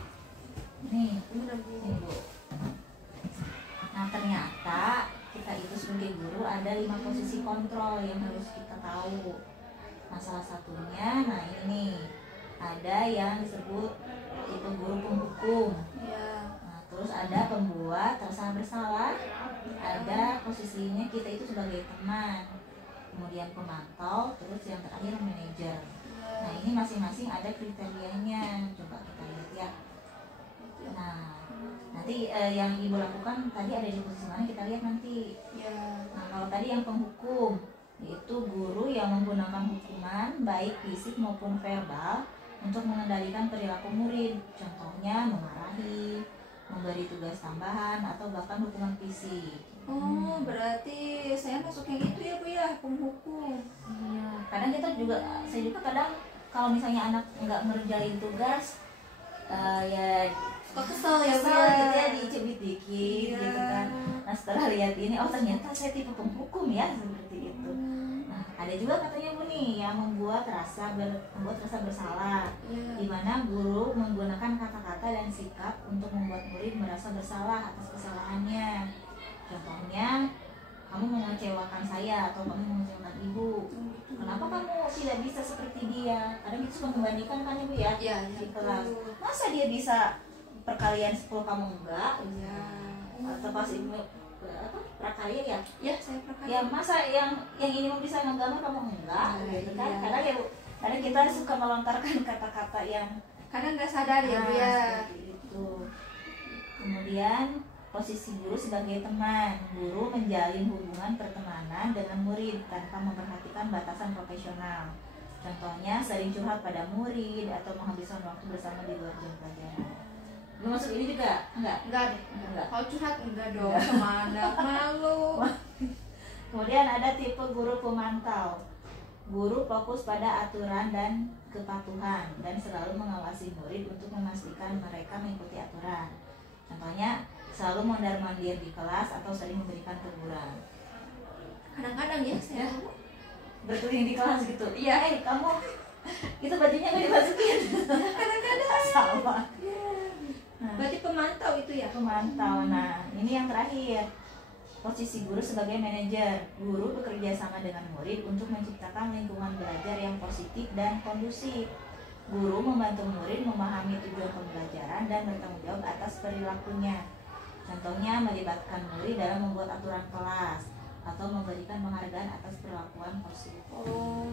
Nih, ini Bu. Nah, ternyata kita itu sebagai guru ada 5 posisi kontrol yang harus kita tahu. Nah, salah satunya, nah ini nih, ada yang disebut itu guru penghukum. Iya. Nah, terus ada pembuat rasa bersalah, ada posisinya kita itu sebagai teman, kemudian pemantau, terus yang terakhir manajer. Nah, ini masing-masing ada kriterianya, coba kita lihat ya. Nah, nanti yang ibu lakukan tadi ada di posisi mana, kita lihat nanti. Nah, kalau tadi yang penghukum, yaitu guru yang menggunakan hukuman baik fisik maupun verbal untuk mengendalikan perilaku murid, contohnya memarahi, memberi tugas tambahan, atau bahkan hukuman fisik. Oh, berarti saya masuk yang itu ya, Bu ya, penghukum. Iya, kadang saya juga kadang kalau misalnya anak nggak ngerjain tugas, ya suka kesel ya, Bu gitu ya, dicubit dikit iya. gitu kan. Nah, setelah lihat ini, oh ternyata saya tipe penghukum ya, seperti itu. Nah, ada juga katanya, Bu nih, yang membuat rasa bersalah, dimana guru menggunakan kata-kata dan sikap untuk membuat murid merasa bersalah atas kesalahannya. Contohnya, kamu mengecewakan saya atau kamu mengecewakan ibu. Kenapa kamu tidak bisa seperti dia? Kadang kita suka membandingkan kan Ibu ya, di kelas. Masa dia bisa perkalian 10 kamu enggak? Iya. Atau pas ibu apa prakarya ya? Ya, saya prakarya. Ya masa yang ini mau bisa menggambar kamu enggak? Gitu kan? Iya. Kadang kita suka melontarkan kata-kata yang Kadang nggak sadar ya Bu ya. seperti itu. Kemudian posisi guru sebagai teman. Guru menjalin hubungan pertemanan dengan murid tanpa memperhatikan batasan profesional. Contohnya sering curhat pada murid atau menghabiskan waktu bersama di luar jam pelajaran. Lu masuk ini juga? Enggak. Enggak. Kalau curhat enggak dong sama anak, malu. Kemudian ada tipe guru pemantau. Guru fokus pada aturan dan kepatuhan dan selalu mengawasi murid untuk memastikan mereka mengikuti aturan. Contohnya selalu mondar-mandir di kelas atau sering memberikan teguran. Kadang-kadang ya saya Berkeliling di kelas gitu. Iya, Kamu itu bajunya nggak dimasukin. kadang-kadang Sama. Nah, berarti pemantau itu ya? Pemantau. Nah, ini yang terakhir. Posisi guru sebagai manajer. Guru bekerja sama dengan murid untuk menciptakan lingkungan belajar yang positif dan kondusif. Guru membantu murid memahami tujuan pembelajaran dan bertanggung jawab atas perilakunya. Contohnya melibatkan murid dalam membuat aturan kelas atau memberikan penghargaan atas perlakuan positif. Oh,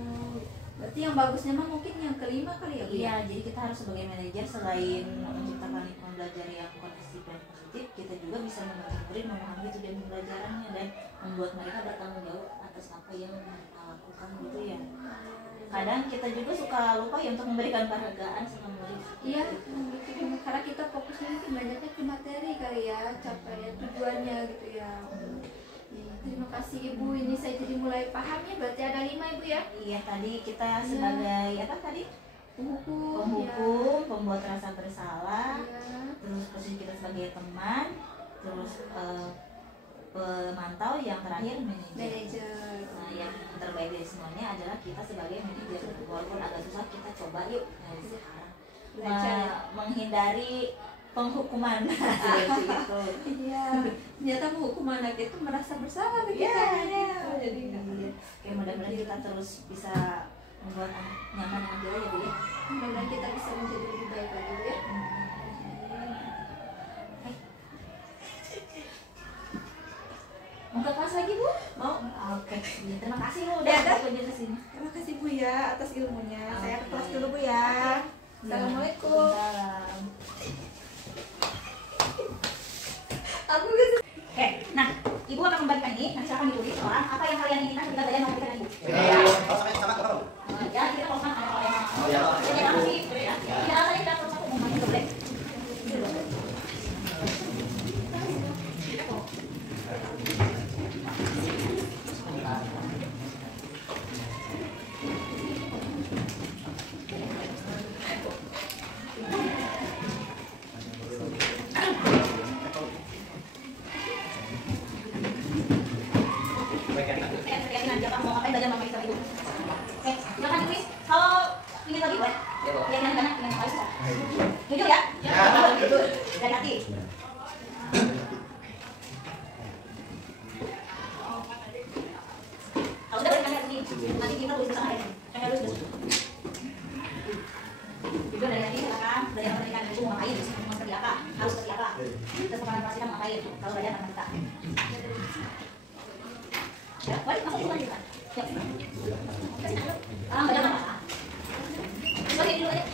berarti yang bagusnya mah mungkin yang kelima kali ya Bu? Iya, jadi kita harus sebagai manajer selain menciptakan lingkungan belajar yang kondusif dan positif, kita juga bisa membantu murid memahami tujuan pembelajarannya dan membuat mereka bertanggung jawab atas apa yang mereka lakukan gitu ya. Kadang kita juga suka lupa ya untuk memberikan penghargaan sama murid. Iya, karena kita fokusnya mungkin banyaknya ke materi kali ya, capaian tujuannya gitu ya. Terima kasih Ibu, ini saya jadi mulai paham ya, berarti ada 5 Ibu ya? Iya, tadi kita sebagai apa tadi? Penghukum, pembuat rasa bersalah, terus posisi kita sebagai teman, terus pemantau, yang terakhir manajer. Nah, yang terbaik dari semuanya adalah kita sebagai manajer. Walaupun agak susah, kita coba yuk sekarang menghindari penghukuman. Gitu. Iya, ternyata menghukum anak itu merasa bersalah begitu. Iya. Jadi kayak mudah-mudahan kita terus bisa membuat anak nyaman aja ya Bu ya. Mudah-mudahan kita bisa menjadi lebih baik lagi Bu ya. Mau ke kelas lagi Bu? Mau? Oke. Terima kasih Bu udah berkunjung ke sini. Terima kasih Bu ya atas ilmunya. Saya ke kelas dulu Bu ya. Assalamualaikum. Aku gitu. Oke, nah Ibu akan membagikan ini. Nanti silakan ditulis orang apa yang kalian inginkan ketika kalian memberikan Ibu. Ya, kita kalau ada orang yang mau. Jadi apa sih? Ya, alasannya kita terus aku ngomongin boleh. Jujur ya? Jujur. Dari hati. Kalau udah boleh tanya sini. Nanti kita tulis bersama ya. Saya harus jujur dari hati, silakan. Dari yang memberikan ibu mau ngapain? Mau seperti apa? Harus seperti apa? Terus kepala kelas kita mau ngapain? Kalau belajar sama kita. Ya, boleh masuk dulu lanjutkan. Ya. Belajar apa? Seperti dulu aja.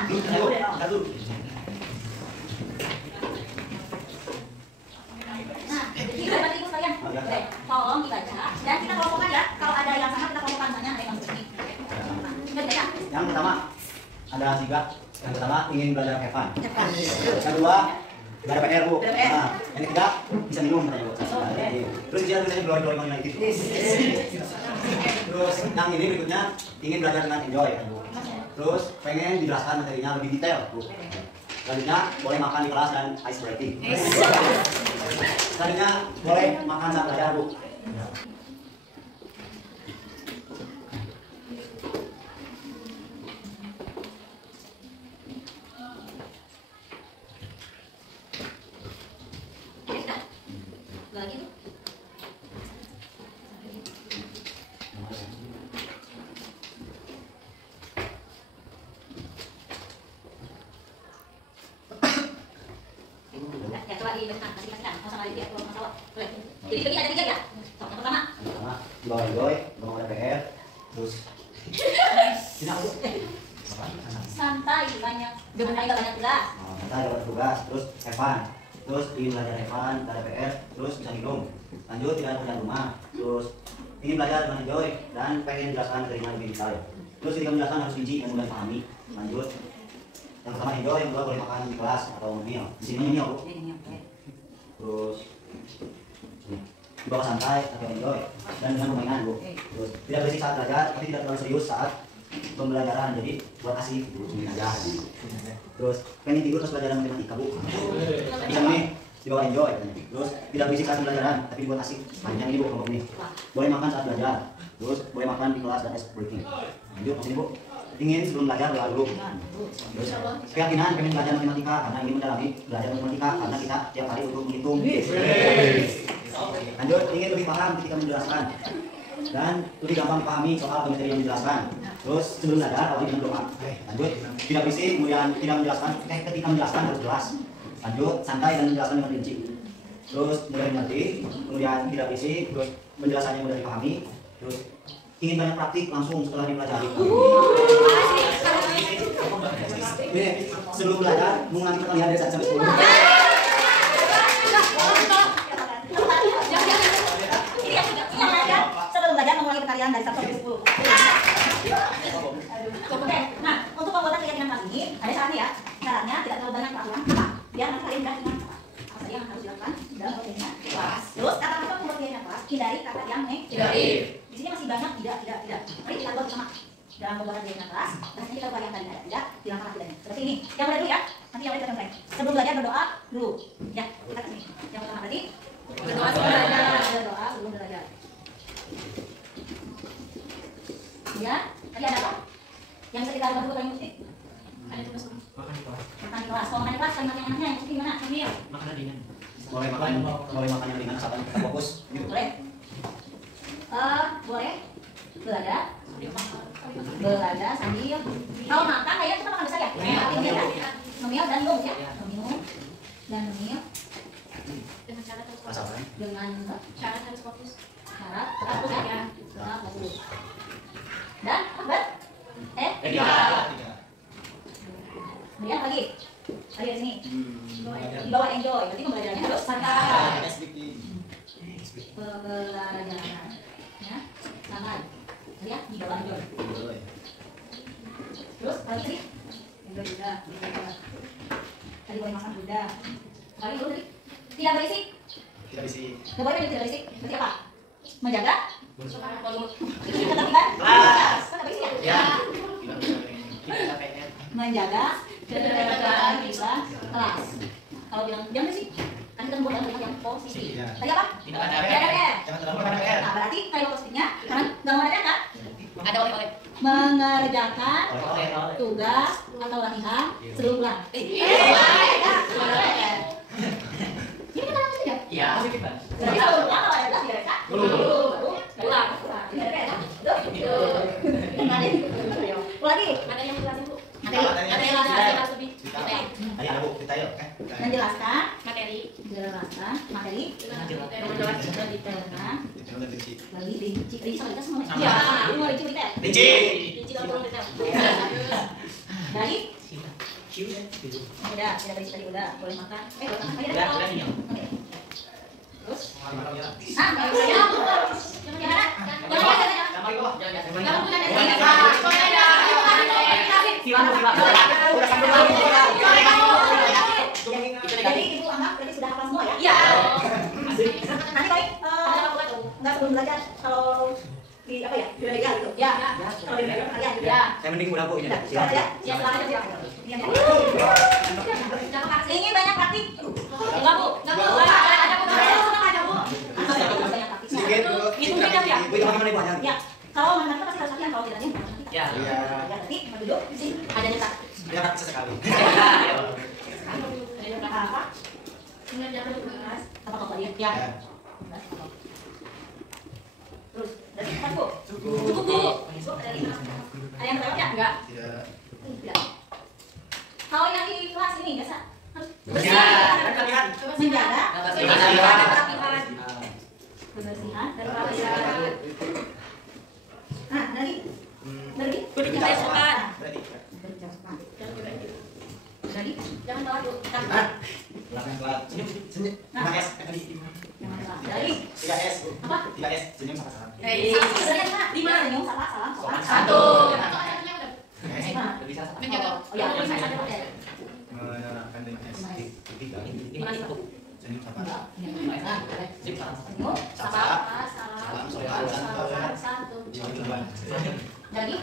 Nanti kita tolong dibaca dan kita kelompokkan ya. Kalau ada yang sama kita kelompokkan, banyak ada yang begini. Yang pertama ada Siga. Yang pertama ingin belajar Evan. Yang kedua nggak ada PR Bu. Nah, yang ketiga bisa minum katanya Bu. Terus dia tulisannya glory glory gitu. Terus yang ini berikutnya ingin belajar dengan enjoy. Terus pengen dijelaskan materinya lebih detail, Bu. Selanjutnya boleh makan di kelas dan ice breaking. Selanjutnya boleh makan saat belajar, Bu. Jadi bagi ada 3 ya. Yang pertama di bawah enjoy, belum ada PR, terus ini apa? santai banyak, santai gak banyak tugas. Santai dapat tugas, terus have fun, terus ingin belajar have fun, gak ada PR, terus bisa minum. Lanjut tidak ada pekerjaan rumah, terus ingin belajar dengan enjoy dan pengen menjelaskan materinya lebih detail. Terus ketika menjelaskan harus rinci dan mudah dipahami. Lanjut yang pertama enjoy, yang kedua boleh makan di kelas atau meal. Di sini meal, Bu. Terus di bawah santai atau enjoy dan dengan permainan, Bu. Terus tidak berisik saat belajar tapi tidak terlalu serius saat pembelajaran, jadi buat asik ini aja. Terus pengen tidur terus belajar matematika, Bu. Bisa nih di bawah enjoy. Terus tidak berisik saat pembelajaran tapi buat asik, panjang ini, Bu, kelompok ini. Boleh makan saat belajar, terus boleh makan di kelas dan ice breaking. Lanjut ke sini, Bu. Ingin sebelum belajar doa dulu. Terus keyakinan pengen belajar matematika karena ingin mendalami belajar matematika karena kita tiap hari untuk menghitung. Lanjut, ingin lebih paham ketika menjelaskan dan lebih gampang dipahami soal materi yang dijelaskan. Terus sebelum belajar awali dengan doa. Lanjut, tidak berisik, kemudian tidak menjelaskan. Ketika menjelaskan harus jelas. Lanjut, santai dan menjelaskan dengan rinci. Terus mudah dimengerti, kemudian tidak berisik, terus penjelasannya mudah dipahami. Terus ingin banyak praktik langsung setelah dipelajari. Ini sebelum belajar mengulangi perkalian dari 1 sampai 10. Sebelum belajar mengulangi perkalian dari 1 sampai 10. Nah, untuk pembuatan keyakinan kelas ini ada syaratnya ya. Syaratnya tidak terlalu banyak peraturan. Biar nanti kalian mudah dengan apa saja yang harus dilakukan dalam keyakinan kelas. Terus kata-kata pembuat keyakinan kelas hindari kata yang negatif. Di sini masih banyak tidak. Mari kita buat bersama dalam pembuatan keyakinan kelas. Bahasanya kita buat yang tadi tidak, hilangkan tidaknya. Seperti ini. Yang mulai dulu ya. Nanti yang mulai kita contohin. Sebelum belajar berdoa dulu. Ya, kita kesini. Yang pertama tadi berdoa sebelum belajar. Berdoa sebelum belajar. Ya, tadi ada apa? Yang bisa kita lakukan dulu paling musik? Ada tugas makan di kelas. Makan di kelas. Kalau makan di kelas, kalimat yang enaknya yang musik gimana? Sambil Makanan ringan. Boleh makan yang ringan asalkan kita fokus. Boleh. Boleh belajar sambil kalau makan kayak kita makan besar ya. Ngemil dan minum ya. Ngemil dengan syarat harus fokus. Dengan syarat harus fokus. Syarat fokus ya. Fokus. Dan akbar? Kemudian lagi di sini. Di bawah enjoy. Berarti pembelajarannya harus santai. Pembelajarannya santai. Ya, di bawah enjoy. Terus tadi enjoy juga. Tadi boleh makan juga. Kali dulu tadi tidak berisik. Tidak berisik. Nggak boleh tidak berisik. Berarti apa? Menjaga. Kata tiga. Kan berisik ya? Ya. Menjaga ketertiban kita kelas. Kalau bilang jangan berisik, kan kita membuat kalimat yang positif. Tadi apa? Tidak ada PR. Jangan terlalu ada PR. Nah, berarti kalimat positifnya kan nggak mau ada kan? Ada oleh-oleh. Mengerjakan tugas atau latihan sebelum pulang. Ini kita langsung ya? Iya. Berarti kalau pulang kalau ada tugas tidak bisa? Pulang. Lagi. Ada yang jelasin Bu. Ada yang harus lebih detail. Tadi ada Bu, detail kan? Menjelaskan materi. Menjelaskan materi. Menjelaskan detailkan. Lagi rinci sama kita semua. Iya. Ini mau rinci detail. Rinci kalau kurang detail. Dari udah, tidak berisik tadi udah. Boleh makan. Boleh makan. Ayo ada. Oke. Terus? Jadi ibu anak berarti sudah hafal semua ya? Iya. Nanti kali nggak sebelum belajar kalau di Siapa ya? Ya gitu. Ya. Kalau di belakang kalian juga. Saya mending udah Bu ini. Ya, silakan aja silakan. Ini banyak praktik. Enggak Bu, enggak Bu. Ada Bu. Ada Bu. Banyak praktiknya. Sedikit Bu. Itu kita ya. Bu jangan mana banyak. Ya. Kalau mantan pasti harus latihan, kalau tidak dia. Ya. Ya, nanti duduk di sini. Ada nyetak. Ya kan sesekali. Apa? Mengerjakan tugas. Apa kok dia? Ya. Terus, dari mana Bu? Cukup Bu. Ada lima. Ada yang terlewat ya? Enggak. Tidak. Kalau yang di kelas ini biasa harus Latihan. menjaga kebersihan dan kebersihan. Nah, dari berbicara sopan. Jadi jangan bawa tuh. Belakang kelas. Senyum. 5S tadi. Dari 3S. apa? 3S senyum sama salam. Lima senyum sama salam sopan. Satu. Bisa satu. Oh ya, bisa saja Pak. Menerapkan 5S. Gimana sih Pak? Senyum sama. Senyum sama salam sopan. Satu. Jadi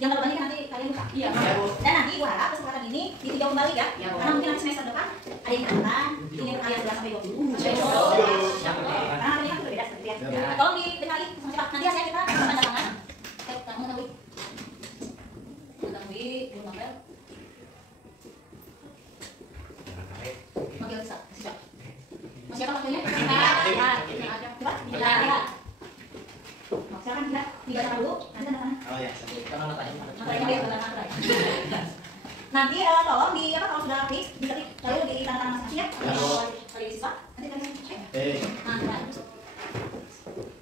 yang terbanyak nanti kalian buka. Iya. Dan nanti gua harap kesempatan ini ditinjau kembali ya. Karena mungkin nanti semester depan ada yang catatan, ini kalian 11 sampai 20. Karena ini kan berbeda seperti ya. Tolong dikali sama cepat. Nanti hasilnya kita tanda tangan. Kamu tahu. Tahu belum novel. Oke, bisa. Siap. Masih apa waktunya? Coba. Ya. Silakan kita dibaca dulu, nanti tanda tangan. Oh ya, Nanti tolong di apa kalau sudah fix diketik lalu di tanda tangan masing-masing ya. Kalau di siswa nanti kalian nah,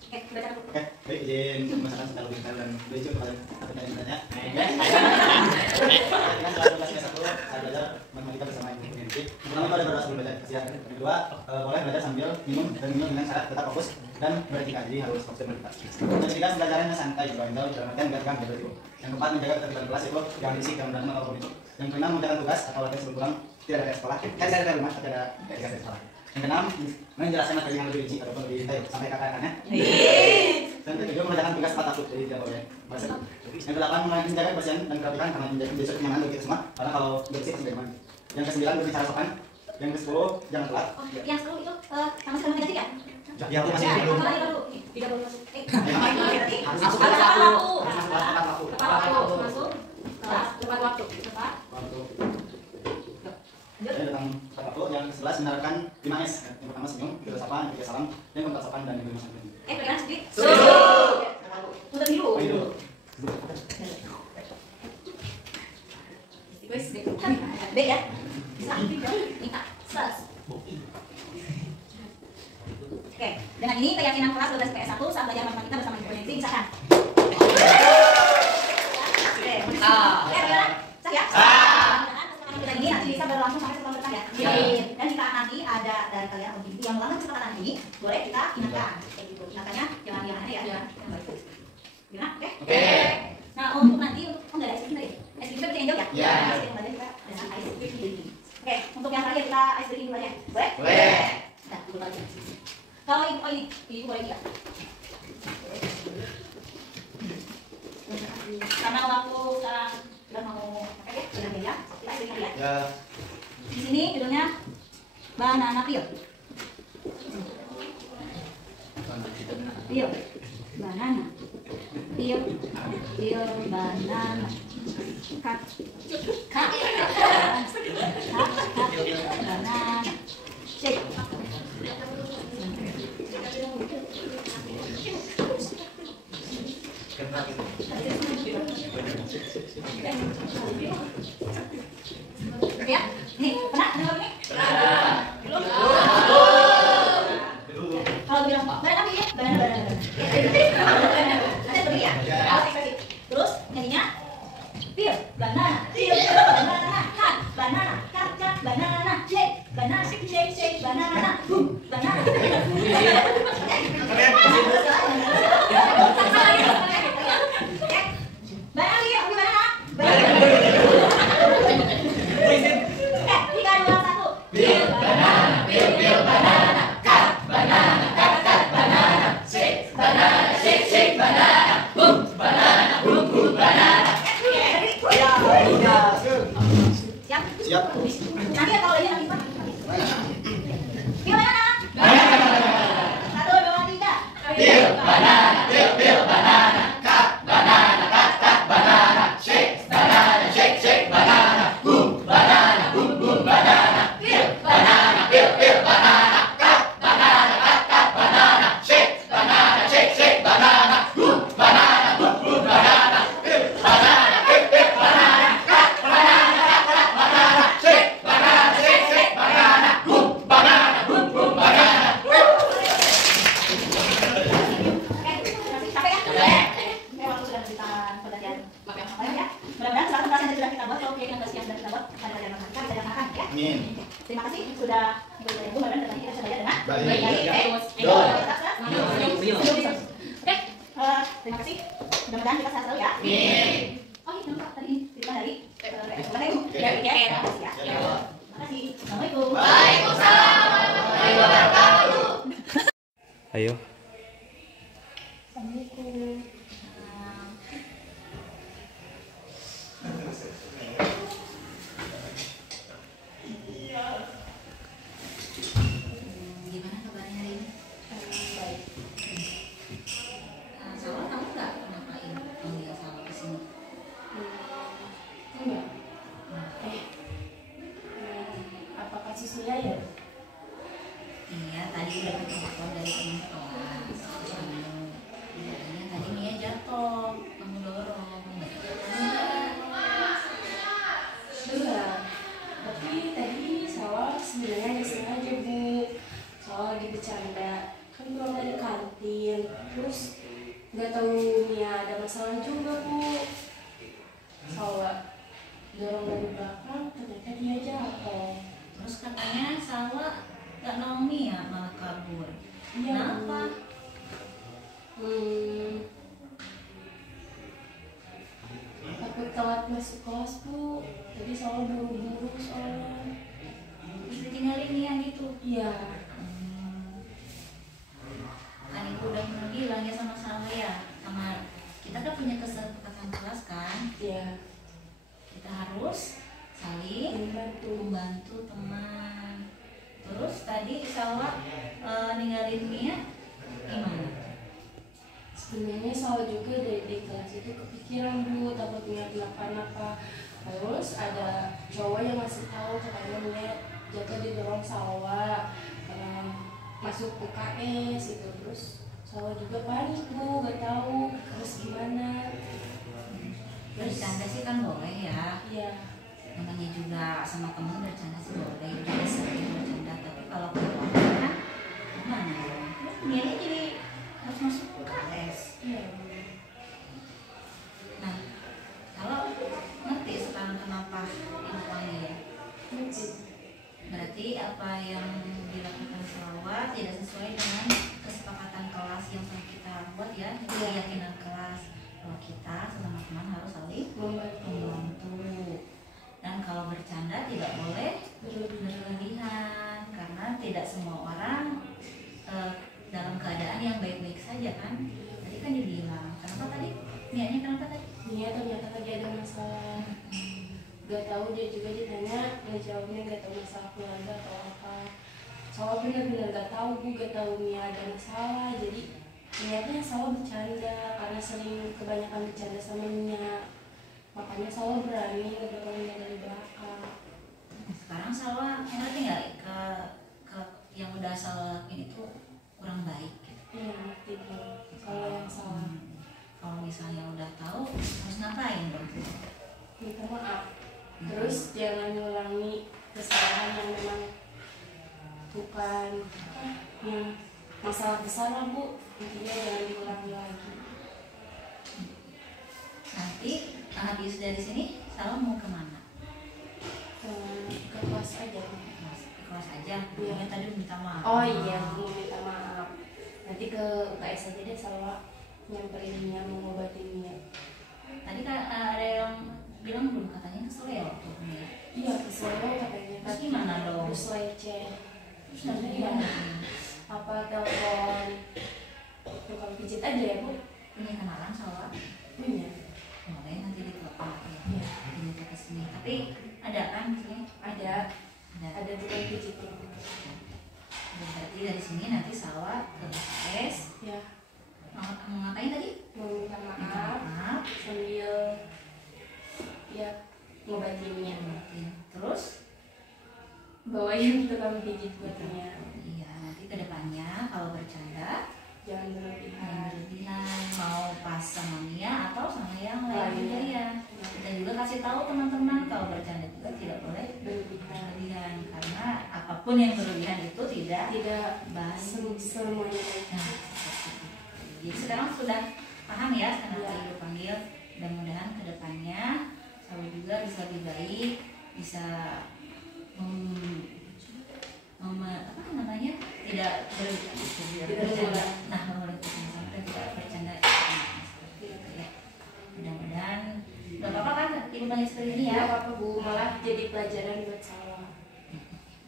oke, baca dulu. Oke, baik izin masakan sudah lebih dan lucu kepada pertanyaan-pertanyaan. Kita selalu kelas 1 saya belajar matematika bersama Ibu Nanti. Pertama itu ada berdoa sebelum belajar kasihan. Yang kedua boleh belajar sambil minum dan minum dengan syarat tetap fokus dan beretika, jadi harus fokus dan beretika. Yang ketiga pembelajarannya santai, enjoy dalam artian enggak tegang gitu. Yang keempat menjaga ketertiban kelas itu jangan berisik, jangan berantem apapun itu. Yang keenam mengerjakan tugas atau latihan sebelum pulang tidak ada sekolah, tidak ada rumah, tapi ada dari sekolah. Yang keenam menjelaskan materi yang lebih rinci ataupun lebih detail sampai kakak-kakaknya. Dan ketujuh mengerjakan tugas tepat waktu, jadi tidak boleh bahasa. Yang kedelapan menjaga kebersihan dan kerapihan karena menjadi besok kenyamanan bagi kita semua. Karena kalau bersih pasti nyaman. Yang ke-9 berbicara sopan. Yang ke-10 jangan telat. Oh, yang 10 itu sama sekali negatif ya? Ya, aku masih belum. Tidak boleh masuk. Masuk tepat waktu. tentang waktu. Yang ke-11 menerapkan 5S. Yang pertama senyum, yang kedua sapa, yang ketiga salam, yang keempat sopan dan yang kelima santun. Berikan sedikit. Untuk biru. B ya. Minta. Oke, dengan ini keyakinan kelas 12 PS1 saat belajar matematika bersama Ibu Nanti misalkan. Oke, gimana? Sah ya? Kita ini nanti bisa berlangsung sampai setahun depan ya. Dan jika nanti ada dari kalian atau yang melanggar kesepakatan ini, boleh kita ingatkan. Kayak gitu. Ingatkannya jangan yang aneh ya. Yang baik. Gimana? Oke. Nah, untuk nanti nggak ada es krim tadi. Es krim kita bisa enjoy ya? Iya. Es krim tadi kita ada ice cream. Oke, untuk yang terakhir kita ice cream dulu aja. Boleh? Boleh. Nah, dulu aja. Kalau ibu ini boleh tidak? Karena waktu sekarang sudah mau pakai ya, sudah ya. Kita ice cream ya. Ya. Di sini judulnya banana peel. Peel. Banana. Peel. Peel banana. Cut. Banana. Shake. Oke ya, nih pernah dengar ini? Belum. Kalau bilang banana apa ya? Banana. Nanti beri ya. Terus nyanyinya peel banana, cut banana, cut banana, shake banana, shake banana, boom banana. Banana. Siap. Nanti ya kalau ini nanti Pak. Gimana? Satu, dua, tiga. Pil banana, pil banana, cut banana, cut banana, shake banana, shake banana, boom banana, boom banana, pil banana, pil banana, cut banana, cut banana, shake banana, shake banana, boom banana, boom banana, pil banana, pil banana, cut banana, cut banana, shake banana, shake banana, boom banana, boom banana. Waktu sudah kita perhatian ya. Mudah-mudahan kelas-kelas yang sudah kita buat, kalau yang sudah kita buat, ada pelajaran matematika, bisa dilaksanakan ya. Amin. Terima kasih sudah bergabung. Mudah-mudahan nanti kita bisa belajar dengan Oke, terima kasih. Mudah-mudahan kita sehat selalu ya. Oh iya, lupa tadi cerita dari terima kasih ya. Terima kasih. Assalamualaikum. Waalaikumsalam warahmatullahi wabarakatuh. Ayo. Assalamualaikum. Gimana kabarnya hari ini? Baik. Salwa, kamu nggak ngapain panggil Salwa ke sini? Enggak. Apakah siswinya ya? Iya, tadi udah dapat telepon dari teman kelas. Katanya tadi Mia jatuh, kamu dorong. Benar. Tapi tadi Salwa sebenarnya nggak sengaja Bu. Salwa lagi bercanda. Kan pulang dari kantin. Terus nggak tahu Mia ada masalah juga Bu. Salwa dorong dari belakang, ternyata dia jatuh. Terus katanya Salwa nggak nolong Mia, malah kabur. Iya. Kenapa? Takut telat masuk kelas Bu. Tadi Salwa buru-buru soalnya. Terus ditinggalin Mia gitu? Iya. Kan ibu udah pernah bilang ya sama Salwa ya, sama kita kan punya kesepakatan kelas kan? Iya. Kita harus saling membantu teman. Terus tadi Salwa ninggalin Mia gimana? Sebenarnya Salwa juga dari di kelas itu kepikiran Bu, takut Mia kenapa-napa. Terus ada cowok yang ngasih tahu katanya Mia jatuh didorong Salwa masuk UKS itu. Terus Salwa juga panik Bu, gak tahu harus gimana. Bercanda sih kan boleh ya. Iya. Namanya juga sama temen bercanda sih boleh, juga sering bercanda. Tapi kalau keluarga kan gimana dong? Mia jadi harus masuk UKS. Iya. Nah, kalau ngerti sekarang kenapa ibu panggil? Ngerti. Berarti apa yang dilakukan Salwa tidak sesuai dengan kesepakatan kelas yang telah kita buat ya, keyakinan kelas bahwa kita sama teman harus saling membantu. Dan kalau bercanda tidak boleh berlebihan karena tidak semua orang dalam keadaan yang baik-baik saja kan. Tadi kan dibilang, kenapa tadi? Niatnya kenapa tadi? Mia ternyata lagi ada masalah. Gak tahu, dia juga ditanya, dia jawabnya gak tahu masalah keluarga atau apa. Salwa benar-benar gak tahu Bu, gak tahu Mia ada masalah. Jadi niatnya Salwa bercanda karena sering kebanyakan bercanda sama Mia. Makanya Salwa berani ngedorong Mia dari belakang. Sekarang Salwa ngerti nggak ke yang udah Salwa lakuin itu kurang baik gitu? Iya ngerti Bu, kalau yang salah. Kalau misalnya udah tahu harus ngapain dong? Minta maaf. Terus jangan ngulangi kesalahan yang memang bukan yang masalah besar lah Bu. Intinya jangan diulangi lagi. Nanti habis dari sini Salwa mau kemana? Ke kelas aja. Ke kelas aja. Iya. Ya, tadi minta maaf. Oh iya, mau minta maaf. Nanti ke UKS aja deh Salwa nyamperin Mia, mau ngobatin Mia. Tadi kan ada yang bilang belum, katanya kesel ya waktu Mia. Iya kesel katanya. Terus gimana dong? Terus leceh. Terus Terus nanti gimana? apa telepon tukang pijit aja ya Bu? Punya kenalan Salwa? Punya. Boleh nanti ditelepon ya. Iya. Diminta ke resmi. Tapi ada kan di sini? Ada tukang pijitnya. Berarti dari sini nanti Salwa ke BKS. Ya. Mau ngapain tadi? Mau minta maaf. Sambil ya ngobatinnya. Terus bawain tukang pijit buatnya. Iya, nanti ke depannya kalau bercanda jangan berlebihan. Mau pas sama Mia atau sama yang lain juga ya. Dan juga kasih tahu teman-teman kalau bercanda juga tidak boleh berlebihan karena apapun yang berlebihan itu tidak baik. Semuanya. Nah, jadi sekarang sudah paham ya kenapa Ibu panggil. Mudah-mudahan kedepannya selalu juga bisa lebih baik, bisa apa namanya tidak bercanda. Nah, tidak bercanda. Ya. Mudah-mudahan nggak apa-apa kan Ibu panggil seperti ini ya. Nggak apa-apa Bu, malah jadi pelajaran buat saya.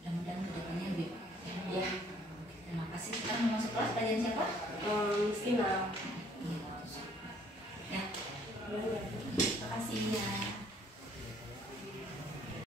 Mudah-mudahan kedepannya lebih. Ya. Terima kasih. Sekarang mau masuk kelas pelajaran siapa? Sina.